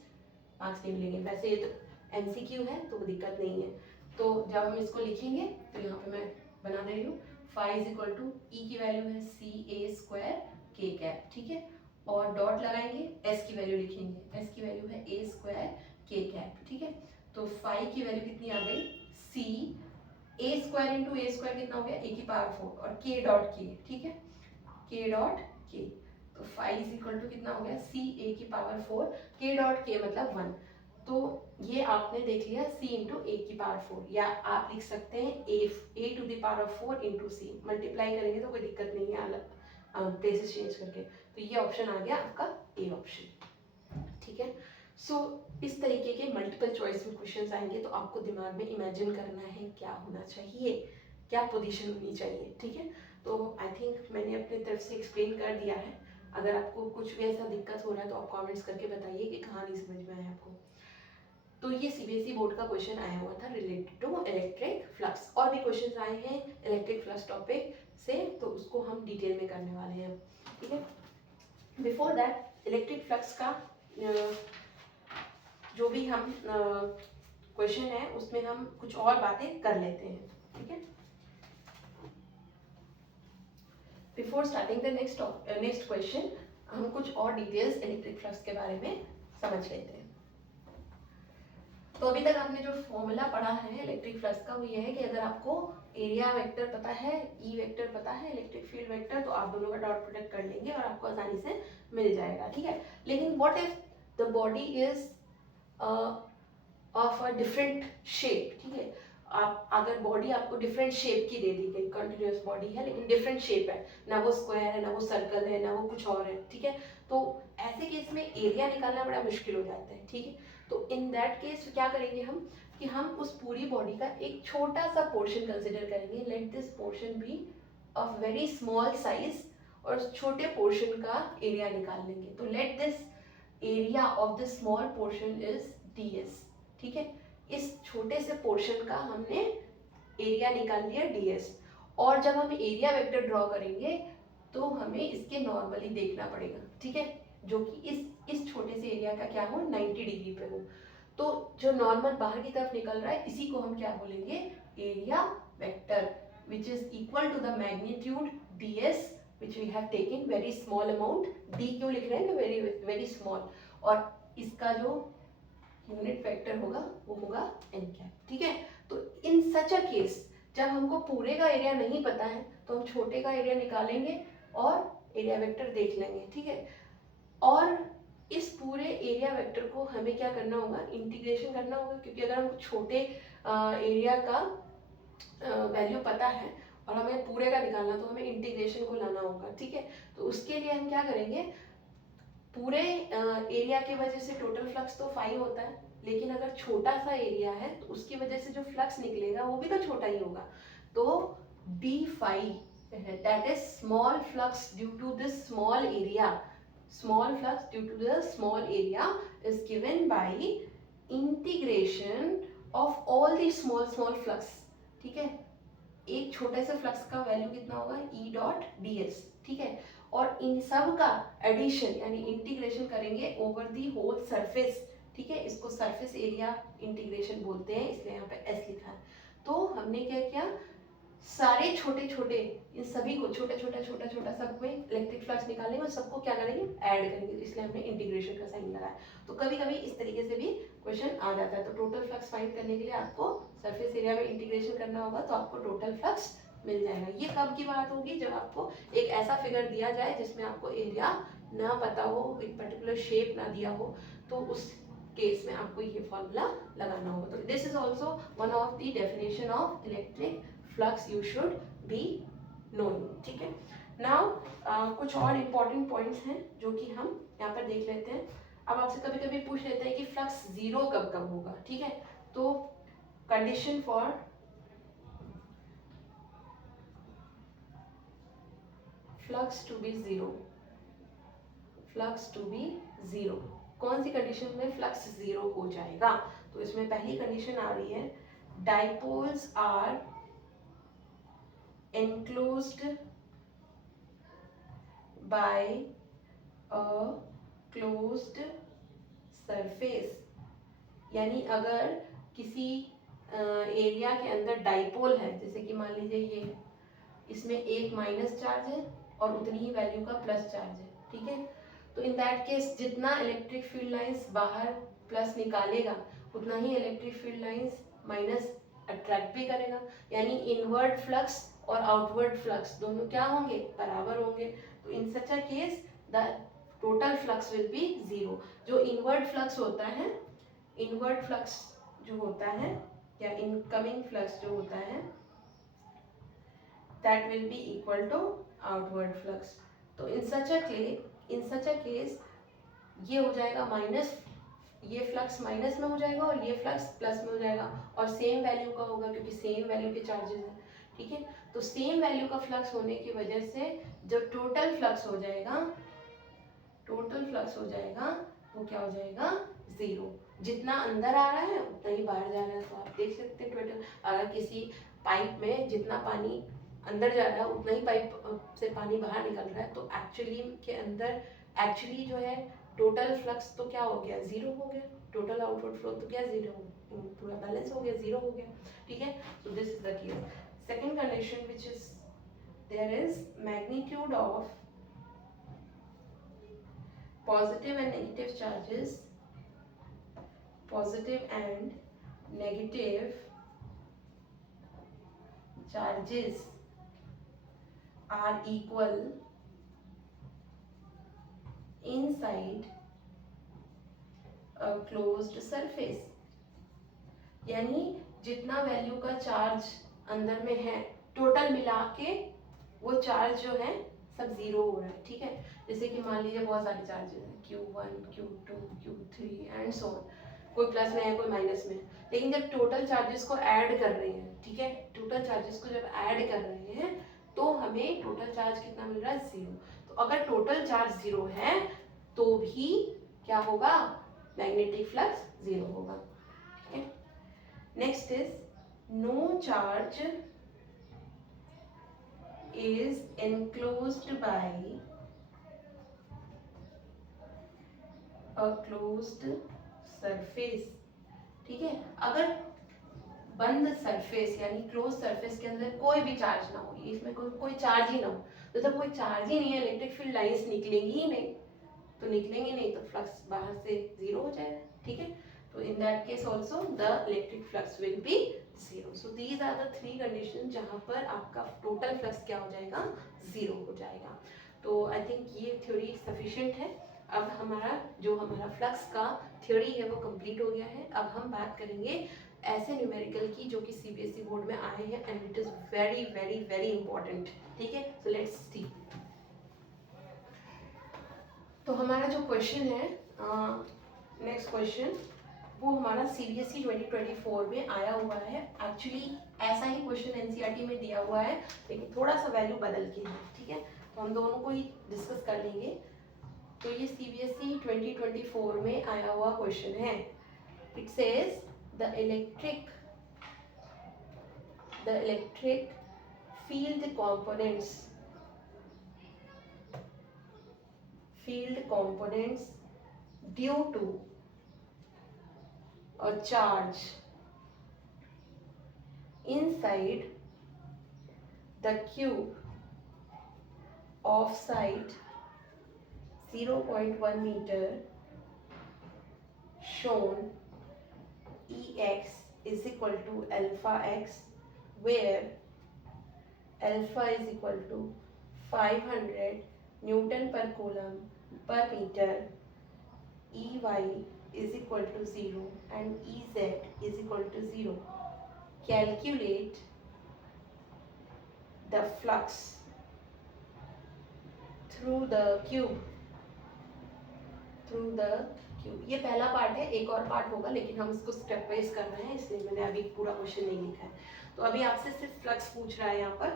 मार्क्स नहीं मिलेंगे, वैसे ये तो एमसीक्यू है तो दिक्कत नहीं है, तो जब हम इसको लिखेंगे तो यहाँ पे मैं बना दे रही हूँ, फाई इज इक्वल टू ई की वैल्यू है सी ए स्क्वायर के कैप, ठीक है, और डॉट लगाएंगे, एस की वैल्यू लिखेंगे, एस की वैल्यू है ए स्क्वायर के कैप, ठीक है, तो फाई की वैल्यू कितनी आ गई सी ए स्क्वायर इंटू ए स्क्वायर कितना हो गया ए की पावर 4 और के डॉट के, ठीक है, के डॉट के, तो फाई इज इक्वल टू कितना हो गया सी ए की पावर 4, के डॉट के मतलब 1, तो ये आपने देख लिया c इंटू ए की पावर 4, या आप लिख सकते हैं a to the power 4 into C, multiply करेंगे तो कोई दिक्कत नहीं है, अलग प्लेसेस चेंज करके, तो ये ऑप्शन आ गया आपका ए ऑप्शन, ठीक है, सो इस तरीके के मल्टीपल चॉइस में क्वेश्चंस आएंगे तो आपको दिमाग में इमेजिन करना है क्या होना चाहिए, क्या पोजीशन होनी चाहिए, ठीक है, तो आई थिंक मैंने अपनी तरफ से एक्सप्लेन कर दिया है, अगर आपको कुछ भी ऐसा दिक्कत हो रहा है तो आप कमेंट्स करके बताइए कि कहाँ नहीं समझ में आया आपको। तो ये सीबीएसई बोर्ड का क्वेश्चन आया हुआ था रिलेटेड टू इलेक्ट्रिक फ्लक्स, और भी क्वेश्चंस आए हैं इलेक्ट्रिक फ्लक्स टॉपिक से, तो उसको हम डिटेल में करने वाले हैं, ठीक है, बिफोर दैट इलेक्ट्रिक फ्लक्स का जो भी हम क्वेश्चन है उसमें हम कुछ और बातें कर लेते हैं, ठीक है, before starting the next question हम कुछ और डिटेल्स इलेक्ट्रिक फ्लक्स के बारे में समझ लेते हैं। तो अभी तक आपने जो फॉर्मूला पढ़ा है इलेक्ट्रिक फ्लक्स का वो ये है कि अगर आपको एरिया वेक्टर पता है, ई वेक्टर पता है, इलेक्ट्रिक फील्ड वेक्टर, तो आप दोनों का डॉट प्रोडक्ट कर लेंगे और आपको आसानी से मिल जाएगा, ठीक है, लेकिन what if the body is of a different shape, ठीक है, आप अगर बॉडी आपको डिफरेंट शेप की दे दी गई, कंटिन्यूअस बॉडी है लेकिन डिफरेंट शेप है, ना वो स्क्वायर है, ना वो सर्कल है, ना वो कुछ और है, ठीक है, तो ऐसे केस में एरिया निकालना बड़ा मुश्किल हो जाता है, ठीक है, तो इन दैट केस क्या करेंगे हम कि हम उस पूरी बॉडी का एक छोटा सा पोर्शन कंसिडर करेंगे, let this portion be of very small size, और उस छोटे पोर्शन का एरिया निकाल लेंगे, तो let this area of the small portion is ds, ठीक है, इस छोटे से पोर्शन का हमने एरिया निकाल लिया ds, और जब हम एरिया वेक्टर ड्रॉ करेंगे तो हमें इसके नॉर्मली देखना पड़ेगा, ठीक है, जो कि इस छोटे से एरिया का क्या हो 90 डिग्री पे हो, तो जो नॉर्मल बाहर की तरफ निकल रहा है इसी को हम क्या बोलेंगे, area vector, which is equal to the magnitude ds which we have taken very small amount. d क्यों लिख रहे हैं, वेरी वेरी स्मॉल, और इसका जो यूनिट वेक्टर होगा वो होगा n कैप, ठीक है। तो इन सच अ केस जब हमको पूरे का एरिया नहीं पता है तो हम छोटे का एरिया निकालेंगे और एरिया वेक्टर देख लेंगे, ठीक है। और इस पूरे एरिया वेक्टर को हमें क्या करना होगा, इंटीग्रेशन करना होगा, क्योंकि अगर हमको छोटे एरिया का वैल्यू पता है और हमें पूरे का निकालना तो हमें इंटीग्रेशन को लाना होगा, ठीक है। तो उसके लिए हम क्या करेंगे, पूरे एरिया की वजह से टोटल फ्लक्स तो 5 होता है, लेकिन अगर छोटा सा एरिया है तो उसकी वजह से जो फ्लक्स निकलेगा वो भी तो छोटा ही होगा। तो d5 that is small flux due to this small area, small flux due to the small area is given by integration of all the small flux, ठीक है। एक छोटे से फ्लक्स का वैल्यू कितना होगा, E डॉट ds, ठीक है। और इन सब का एडिशन यानी इंटीग्रेशन करेंगे ओवर दी होल सरफेस, ठीक है। इसको सरफेस एरिया इंटीग्रेशन बोलते हैं, इसलिए यहाँ पे S लिखा है। तो हमने क्या किया, सारे छोटे छोटे इन सभी को छोटा छोटा छोटा छोटा सब में इलेक्ट्रिक फ्लक्स निकालेंगे और सबको क्या करेंगे, ऐड करेंगे, इसलिए हमने इंटीग्रेशन का साइन लगाया। तो कभी कभी इस तरीके से भी क्वेश्चन आ जाता है। तो टोटल फ्लक्स फाइंड करने के लिए आपको सरफेस एरिया में इंटीग्रेशन करना होगा, तो आपको टोटल फ्लक्स मिल जाएगा। ये कब की बात होगी, जब आपको एक ऐसा फिगर दिया जाए जिसमें आपको एरिया ना पता हो, एक पर्टिकुलर शेप ना दिया हो, तो उस केस में आपको ये फॉर्मूला लगाना होगा। तो this is also one of the definition of electric flux you should be knowing, ठीक है। नाउ कुछ और इम्पॉर्टेंट पॉइंट्स हैं जो कि हम यहाँ पर देख लेते हैं। अब आपसे कभी कभी पूछ लेते हैं कि फ्लक्स जीरो कब कब होगा, ठीक है। तो condition for flux to be zero, flux to be zero, कौन सी कंडीशन में फ्लक्स जीरो हो जाएगा। तो इसमें पहली कंडीशन आ रही है, dipoles are enclosed by a closed surface, यानी अगर किसी एरिया के अंदर डाइपोल है, जैसे कि मान लीजिए ये, इसमें एक माइनस चार्ज है और उतनी ही वैल्यू का प्लस चार्ज है, ठीक है। तो इन दैट केस जितना इलेक्ट्रिक फील्ड लाइंस बाहर प्लस निकालेगा उतना ही electric field lines minus attract भी करेगा, यानी इनवर्ड फ्लक्स और आउटवर्ड फ्लक्स दोनों क्या होंगे, बराबर होंगे। तो in such a case the total flux will be zero. जो इनवर्ड फ्लक्स होता है, इनवर्ड फ्लक्स जो होता है या इनकमिंग फ्लक्स जो होता है, that will be equal to outward flux. तो in such a case ये हो जाएगा माइनस, ये फ्लक्स माइनस में हो जाएगा और ये फ्लक्स प्लस में हो जाएगा, और सेम वैल्यू का होगा क्योंकि सेम वैल्यू के चार्जेस हैं, ठीक है। तो सेम वैल्यू का फ्लक्स होने की वजह से जो टोटल फ्लक्स हो जाएगा, टोटल फ्लक्स हो जाएगा वो क्या हो जाएगा, जीरो। जितना अंदर आ रहा है उतना ही बाहर जा रहा है। तो आप देख सकते हैं टोटल, अगर किसी पाइप में जितना पानी अंदर जा रहा है उतना ही पाइप से पानी बाहर निकल रहा है, तो एक्चुअली के अंदर एक्चुअली जो है टोटल फ्लक्स तो क्या हो गया, जीरो हो गया। टोटल आउटवर्ड फ्लो तो क्या जीरो, पूरा बैलेंस हो गया, जीरो हो गया, ठीक है। So this is the case. Second condition which is there is magnitude of positive and negative charges, positive and negative charges are equal inside a closed surface, यानी जितना वैल्यू का चार्ज अंदर में है टोटल मिला के वो चार्ज जो है सब जीरो हो रहा है, ठीक है। जैसे कि मान लीजिए बहुत सारे चार्जेस हैं, Q1 Q2 Q3 and so on, कोई प्लस में है कोई माइनस में, लेकिन जब टोटल चार्जेस को ऐड कर रहे हैं, ठीक है, टोटल चार्जेस को जब ऐड कर रहे हैं तो हमें टोटल चार्ज कितना मिल रहा है, जीरो। तो अगर टोटल चार्ज जीरो है तो भी क्या होगा, मैग्नेटिक फ्लक्स जीरो होगा, ठीक है। Next is no charge is enclosed by a closed surface, ठीक है। अगर बंद सरफेस यानी क्लोज सरफेस के अंदर कोई भी चार्ज ना हो, इसमें कोई चार्ज ही ना हो, तो जब कोई चार्ज ही नहीं है इलेक्ट्रिक फील्ड लाइंस निकलेंगी ही नहीं, तो निकलेंगे नहीं तो फ्लक्स बाहर से जीरो हो जाएगा, ठीक है। तो in that case also the electric flux will be zero. So these are the three condition जहां पर आपका टोटल फ्लक्स क्या हो जाएगा, जीरो हो जाएगा। तो आई थिंक ये थ्योरी सफिशिएंट है। अब हमारा फ्लक्स का थ्योरी है वो कंप्लीट हो गया है। अब हम बात करेंगे ऐसे न्यूमेरिकल की जो कि सीबीएसई बोर्ड में आए हैं and it is very very very important, ठीक है। So let's see. तो हमारा जो क्वेश्चन है नेक्स्ट क्वेश्चन, वो हमारा सीबीएसई 2024 में आया हुआ है। एक्चुअली ऐसा ही क्वेश्चन एनसीईआरटी में दिया हुआ है, लेकिन थोड़ा सा वैल्यू बदल के है, ठीक है। तो हम दोनों को ही डिस्कस कर लेंगे। तो ये सीबीएसई 2024 में आया हुआ क्वेश्चन है। It says the electric field components due to a charge inside the cube of side 0.1 meter shown Ex is equal to alpha x, where alpha is equal to 500 Newton per coulomb per meter, Ey is equal to 0 and Ez is equal to 0. Calculate the flux through the cube. ये पहला पार्ट है, एक और पार्ट होगा लेकिन हम इसको स्टेप वाइज कर रहे हैं, इसलिए मैंने अभी पूरा क्वेश्चन नहीं लिखा है। तो अभी आपसे सिर्फ फ्लक्स पूछ रहा है यहाँ पर,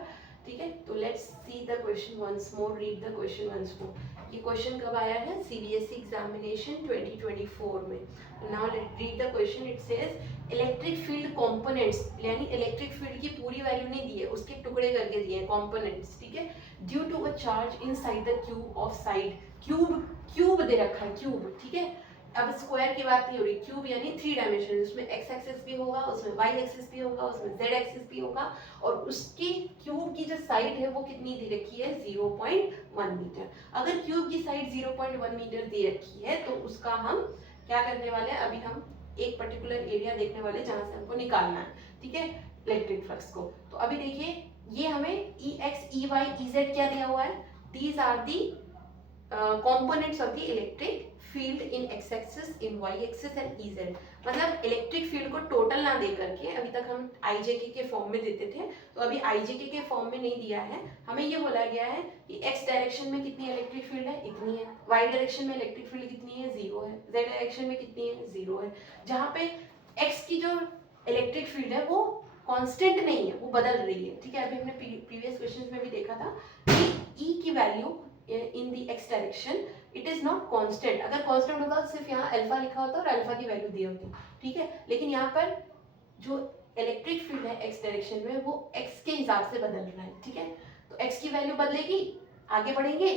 ठीक है। तो let's see the question once more, read the question once more. ये क्वेश्चन कब आया है, सीबीएसई एग्जामिनेशन 2024 में। Now read the question. It says electric field components, यानी इलेक्ट्रिक फील्ड की पूरी वैल्यू नहीं दी है, उसके टुकड़े करके दिए हैं कंपोनेंट्स, ठीक है। Due to a charge inside the cube of side, cube दे रखा है, क्यूब, ठीक है। अब स्क्वायर की बात नहीं हो रही, क्यूब यानी 3 डायमेंशन, उसमें एक्स एक्सिस भी होगा, उसमें वाई एक्सिस भी होगा, उसमें जेड एक्सिस भी होगा, और उसकी क्यूब की जो साइड है वो कितनी दे रखी है, 0.1 मीटर। अगर क्यूब की साइड 0.1 मीटर दे रखी है तो उसका हम क्या करने वाले हैं, अभी हम एक पर्टिकुलर एरिया देखने वाले जहां से हमको निकालना है, ठीक है, इलेक्ट्रिक फ्लक्स को। तो अभी देखिए ये हमें E X E Y E Z क्या दिया हुआ है, these are the components of the electric field in x axis, in y axis and ez। मतलब इलेक्ट्रिक फील्ड को टोटल ना दे करके, अभी तक हम IJK के फॉर्म में देते थे, तो अभी IJK के फॉर्म में नहीं दिया है, हमें ये बोला गया है कि x डायरेक्शन में कितनी इलेक्ट्रिक फील्ड है, इतनी है, y डायरेक्शन में इलेक्ट्रिक फील्ड कितनी है, 0 है, z डायरेक्शन में कितनी है, 0 है। जहाँ पे x की जो इलेक्ट्रिक फील्ड है वो कांस्टेंट नहीं है, वो बदल रही है, ठीक है। अभी हमने प्रीवियस क्वेश्चंस में भी देखा था कि E की value in the x direction it is not constant। अगर constant होता तो सिर्फ यहाँ अल्फा लिखा होता और अल्फा की वैल्यू दी होती, ठीक है। लेकिन यहाँ पर जो इलेक्ट्रिक फील्ड है x डायरेक्शन में वो x के हिसाब से बदल रहा है, ठीक है। तो x की वैल्यू बदलेगी, आगे बढ़ेंगे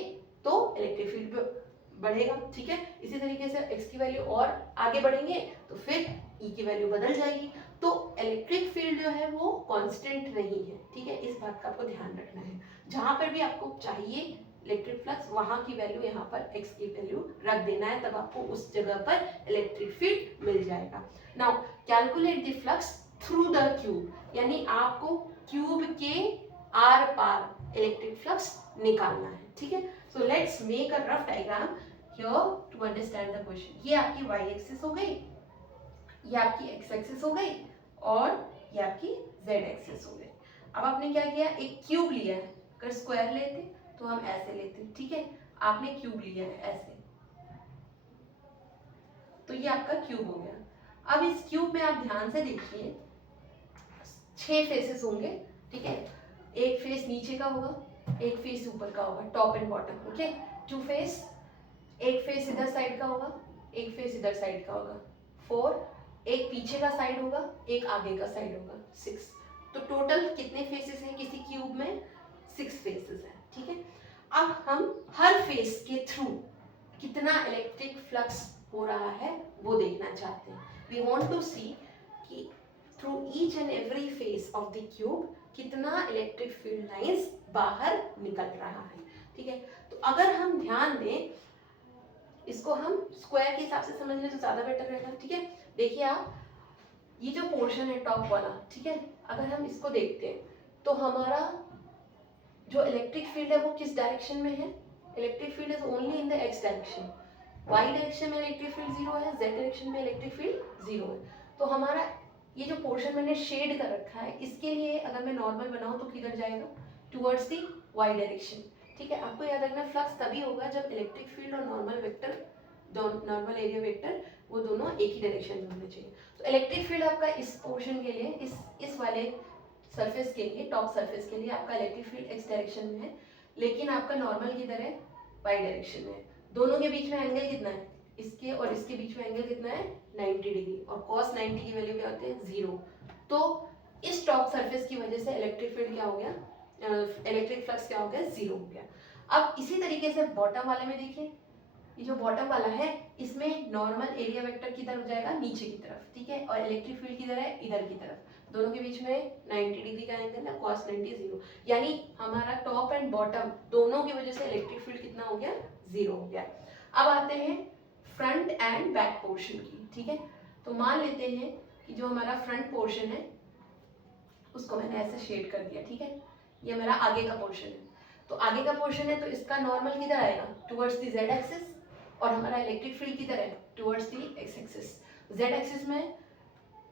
तो इलेक्ट्रिक फील्ड बढ़ेगा, ठीक है। इसी तरीके से x की वैल्यू और आगे बढ़ेंगे तो फिर E की वैल्यू बदल जाएगी। तो इलेक्ट्रिक फील्ड जो है वो कांस्टेंट नहीं है, ठीक है। इस बात का आपको ध्यान रखना है, जहां पर भी आपको चाहिए इलेक्ट्रिक फ्लक्स वहां की वैल्यू यहाँ पर x की वैल्यू रख देना है, तब आपको उस जगह पर इलेक्ट्रिक फील्ड मिल जाएगा। Now calculate the flux through the cube, यानी आपको क्यूब के आर पार इलेक्ट्रिक फ्लक्स निकालना है, ठीक है। So let's make a rough diagram here to understand the question. ये आपकी y एक्सिस हो गई, ये आपकी x एक्सिस हो गई और ये आपकी z एक्सिस हो गई। अब आपने क्या किया, एक क्यूब लिया है, अगर स्क्वायर लेते तो हम ऐसे लेते, ठीक है। आपने क्यूब लिया है ऐसे, तो ये आपका क्यूब हो गया। अब इस क्यूब में आप ध्यान से देखिए 6 फेसेस होंगे, ठीक है। एक फेस नीचे का होगा, एक फेस ऊपर का होगा, top and bottom, okay. 2 face, एक फेस इधर साइड का होगा, एक फेस इधर साइड का होगा। 4, एक पीछे का साइड होगा, एक आगे का साइड होगा। 6, तो टोटल कितने फेसेस हैं किसी क्यूब में, 6 फेसेस हैं, ठीक है। अब हम हर फेस के थ्रू कितना इलेक्ट्रिक फ्लक्स हो रहा है वो देखना चाहते हैं। We want to see each and every face of the cube कितना इलेक्ट्रिक फील्ड लाइंस बाहर निकल रहा है। ठीक है, तो अगर हम ध्यान दें, इसको हम स्क्वायर के हिसाब से समझ लें तो ज़्यादा बेटर रहेगा। ठीक है, देखिए आप, ये जो पोर्शन है टॉप वाला, ठीक है, अगर हम इसको देखते हैं तो हमारा जो इलेक्ट्रिक फील्ड है वो किस डायरेक्शन में है? Electric field is only in the x direction. Y direction में इलेक्ट्रिक फील्ड जीरो है, जेड डायरेक्शन में इलेक्ट्रिक फील्ड जीरो है। तो हमारा ये जो पोर्शन मैंने शेड कर रखा है, इसके लिए अगर मैं नॉर्मल बनाऊं तो किधर जाएगा? Towards the Y direction. ठीक है, आपको याद रखना फ्लक्स तभी होगा जब इलेक्ट्रिक फील्ड और normal vector, normal area vector, वो दोनों एक ही डायरेक्शन में होने चाहिए। तो इलेक्ट्रिक फील्ड आपका इस पोर्शन के लिए, इस वाले सरफेस के लिए, टॉप सरफेस के लिए आपका इलेक्ट्रिक फील्ड एक्स डायरेक्शन में है, लेकिन आपका नॉर्मल किधर है? वाई डायरेक्शन में है। दोनों के बीच में एंगल कितना है? इसके और इसके बीच में एंगल कितना है? 90 डिग्री, और cos 90 की वैल्यू क्या होती है? 0। तो इस टॉप सरफेस की वजह से इलेक्ट्रिक फील्ड क्या हो गया? इलेक्ट्रिक फ्लक्स क्या हो गया? 0 हो गया। अब इसी तरीके से बॉटम वाले में देखिए, ये जो बॉटम वाला है इसमें नॉर्मल एरिया वेक्टर किधर हो जाएगा? नीचे की तरफ। ठीक है, और इलेक्ट्रिक फील्ड किधर है? इधर की तरफ। दोनों के बीच में 90 डिग्री का एंगल है, cos 90 0, यानी हमारा टॉप एंड बॉटम दोनों की वजह से इलेक्ट्रिक फील्ड कितना हो गया? 0 हो गया। अब आते हैं फ्रंट एंड बैक पोर्शन की। ठीक है, तो मान लेते हैं कि जो हमारा फ्रंट पोर्शन है उसको मैंने ऐसे शेड कर दिया। ठीक है, ये मेरा आगे का पोर्शन है। तो आगे का पोर्शन है तो इसका नॉर्मल किधर आएगा? टुवर्ड्स द जेड एक्सिस, और हमारा इलेक्ट्रिक फील्ड किधर है? Towards the x axis. Z axis में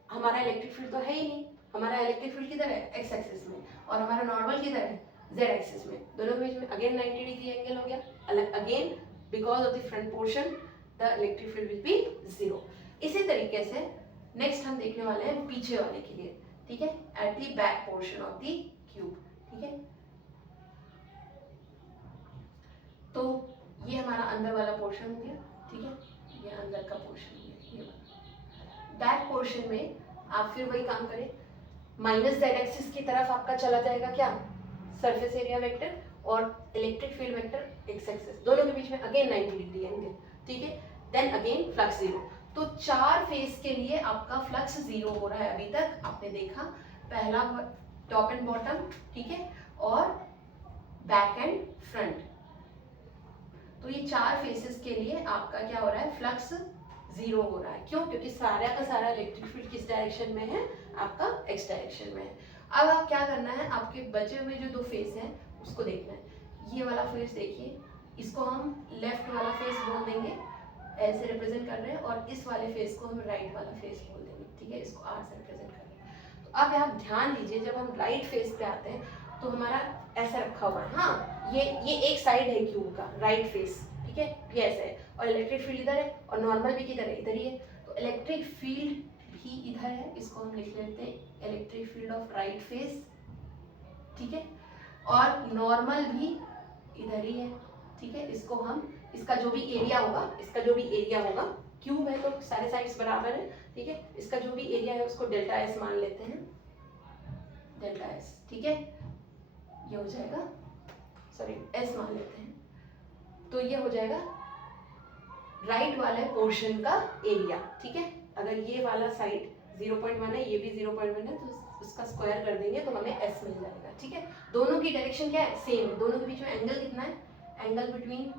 हमारा इलेक्ट्रिक फील्ड तो है ही नहीं, हमारा इलेक्ट्रिक फील्ड किधर है? एक्स एक्सिस में, और हमारा नॉर्मल किधर है? जेड एक्सिस में। दोनों के बीच में अगेन 90 डिग्री एंगल हो गया। Again because of the front portion the electric field will be 0। इसी तरीके से नेक्स्ट हम देखने वाले हैं पीछे वाले के लिए। ठीक है, at the back portion of the cube. ठीक है, तो ये हमारा अंदर वाला पोर्शन हो गया। ठीक है, ये अंदर का पोर्शन हो गया। ये वाला बैक पोर्शन में आप फिर वही काम करें, माइनस जेड एक्सिस की तरफ आपका चला जाएगा क्या? सरफेस एरिया वेक्टर, और electric field vector x axis, दोनों के बीच में अगेन 90 डिग्री एंगल। ठीक है, देन अगेन फ्लक्स 0। तो 4 फेस के लिए आपका फ्लक्स 0 हो रहा है। अभी तक आपने देखा, पहला टॉप एंड बॉटम, ठीक है, और बैक एंड फ्रंट। तो ये 4 फेसेस के लिए आपका क्या हो रहा है? फ्लक्स 0 हो रहा है। क्यों? क्योंकि सारा का सारा इलेक्ट्रिक फील्ड किस डायरेक्शन में है? आपका एक्स डायरेक्शन में है। अब आप क्या करना है, आपके बचे हुए जो 2 फेस हैं उसको देखना है। ये वाला फेस देखिए, इसको हम लेफ्ट वाला फेस बोल देंगे, ऐसे रिप्रेजेंट कर रहे हैं, और इस वाले फेस को हम राइट वाला फेस बोल देंगे। ठीक है, इसको आर से रिप्रेजेंट कर रहे हैं। तो अब आप ध्यान दीजिए, जब हम राइट फेस पे आते हैं तो हमारा ऐसा रखा हुआ है। हाँ, ये एक साइड है क्यूब का, राइट फेस। ठीक है, ये ऐसा है, और इलेक्ट्रिक फील्ड इधर है, और नॉर्मल भी किधर है? इधर ही है। तो इलेक्ट्रिक फील्ड भी इधर है, इसको हम लिख लेते हैं electric field of right face. ठीक है, और नॉर्मल भी इधर ही है। ठीक है, इसको हम, इसका जो भी एरिया होगा, क्यूब है तो सारे साइड्स बराबर है। ठीक है, इसका जो भी एरिया है उसको डेल्टा एस मान लेते हैं, डेल्टा एस। ठीक है, ये हो जाएगा, सॉरी एस मान लेते हैं, तो ये हो जाएगा राइट वाले पोर्शन का एरिया। ठीक है, अगर ये वाला साइड 0.1 है, ये भी 0.1 है, तो उसका स्क्वायर कर देंगे तो हमें एस मिल जाएगा। ठीक है, दोनों की डायरेक्शन क्या है? सेम है। दोनों के बीच में एंगल कितना है? Angle between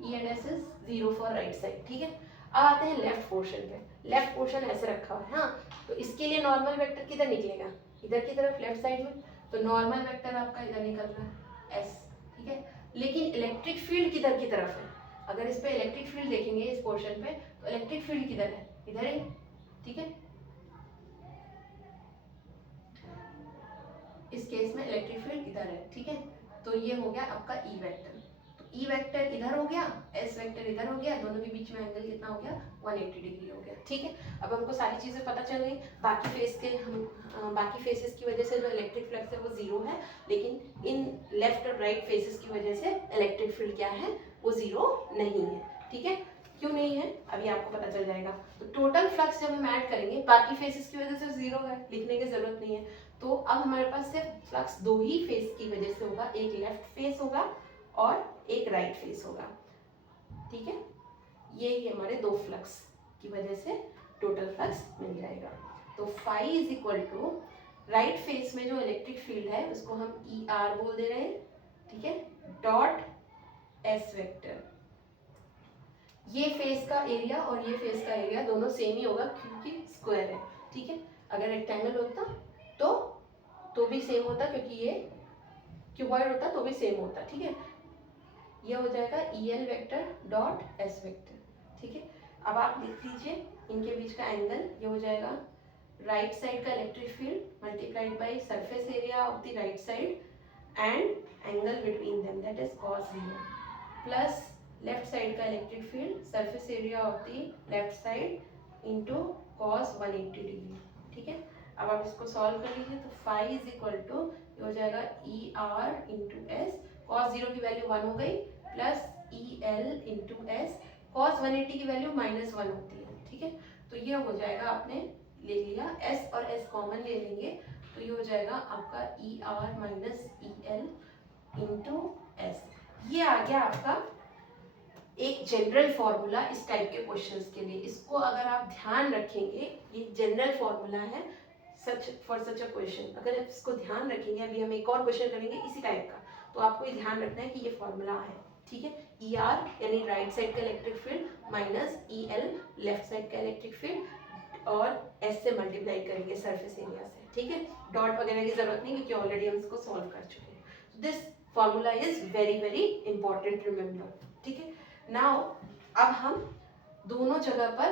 E and S is 0 for right side. ठीक है, अब आते हैं लेफ्ट पोर्शन पे। लेफ्ट पोर्शन ऐसे रखा हुआ है। हाँ, तो इसके लिए नॉर्मल वेक्टर किधर निकलेगा? इधर की तरफ, लेफ्ट साइड में। तो नॉर्मल वेक्टर आपका इधर निकल रहा है एस। ठीक है, लेकिन इलेक्ट्रिक फील्ड किधर की तरफ है? अगर इस पे इलेक्ट्रिक फील्ड देखेंगे इस पोर्शन पे, तो इलेक्ट्रिक फील्ड किधर है? इधर है। ठीक है, इस केस में इलेक्ट्रिक फील्ड इधर है। ठीक है, तो ये हो गया आपका ई वेक्टर। तो ई वेक्टर इधर हो गया, एस वेक्टर इधर हो गया, दोनों के बीच में एंगल कितना हो गया? 180 डिग्री हो गया। ठीक है, अब हमको सारी चीजें पता चल गई। बाकी फेसेस की वजह से जो इलेक्ट्रिक फ्लक्स है वो 0 है, लेकिन इन लेफ्ट और राइट फेसेस की वजह से इलेक्ट्रिक फील्ड क्या है? वो 0 नहीं है। ठीक है, क्यों नहीं है अभी आपको पता चल जाएगा। तो टोटल फ्लक्स जब हम ऐड करेंगे, बाकी फेसेस की वजह से 0 है, लिखने की जरूरत नहीं है। तो अब हमारे पास सिर्फ फ्लक्स 2 ही फेस की वजह से होगा, एक लेफ्ट फेस होगा और एक राइट फेस होगा। ठीक है, ये हमारे 2 फ्लक्स की वजह से टोटल फ्लक्स मिल जाएगा। तो phi is equal to right face में जो इलेक्ट्रिक फील्ड है उसको हम ई आर बोल दे रहे हैं, ठीक है, डॉट एस वेक्टर। ये फेस का एरिया और ये फेस का एरिया दोनों सेम ही होगा क्योंकि स्क्वायर है, ठीक है। अगर रेक्टेंगल होता तो भी सेम होता, क्योंकि ये क्यूबॉइड होता तो भी सेम होता, ठीक है। ये हो जाएगा E L vector dot S vector, ठीक है। अब आप लिख लीजिए इनके बीच का एंगल, ये हो जाएगा राइट साइड का electric field multiplied by surface area of the right side and angle between them that is cos 0 plus left side का electric field surface area of the left side into cos 180 degree, ठीक है। अब आप इसको सॉल्व कर लीजिए तो फाई इज इक्वल टू ये हो जाएगा E R into S, cos 0 की वैल्यू 1 हो गई, plus E L into S, cos 180 की वैल्यू -1 होती है, ठीक है। तो ये हो जाएगा, आपने ले लिया s और s कॉमन ले लेंगे तो ये हो जाएगा आपका E R minus E L into S. ये आ गया आपका एक जनरल फॉर्मूला इस टाइप के क्वेश्चंस के लिए। इसको अगर आप ध्यान रखेंगे, ये जनरल फॉर्मूला है फॉर सच अ क्वेश्चन। अगर आप इसको ध्यान रखेंगे, अभी हम एक और क्वेश्चन करेंगे इसी टाइप का, तो आपको ये ध्यान रखना है कि ये फॉर्मूला है, ठीक है। ई आर यानी राइट साइड का electric field minus E L left side का इलेक्ट्रिक फील्ड और एस से मल्टीप्लाई करेंगे सरफेस एरिया से, ठीक है। डॉट वगैरह की जरूरत नहीं क्योंकि ऑलरेडी हम इसको सॉल्व कर चुके हैं। This formula is very very important, remember, ठीक है। नाउ अब हम दोनों जगह पर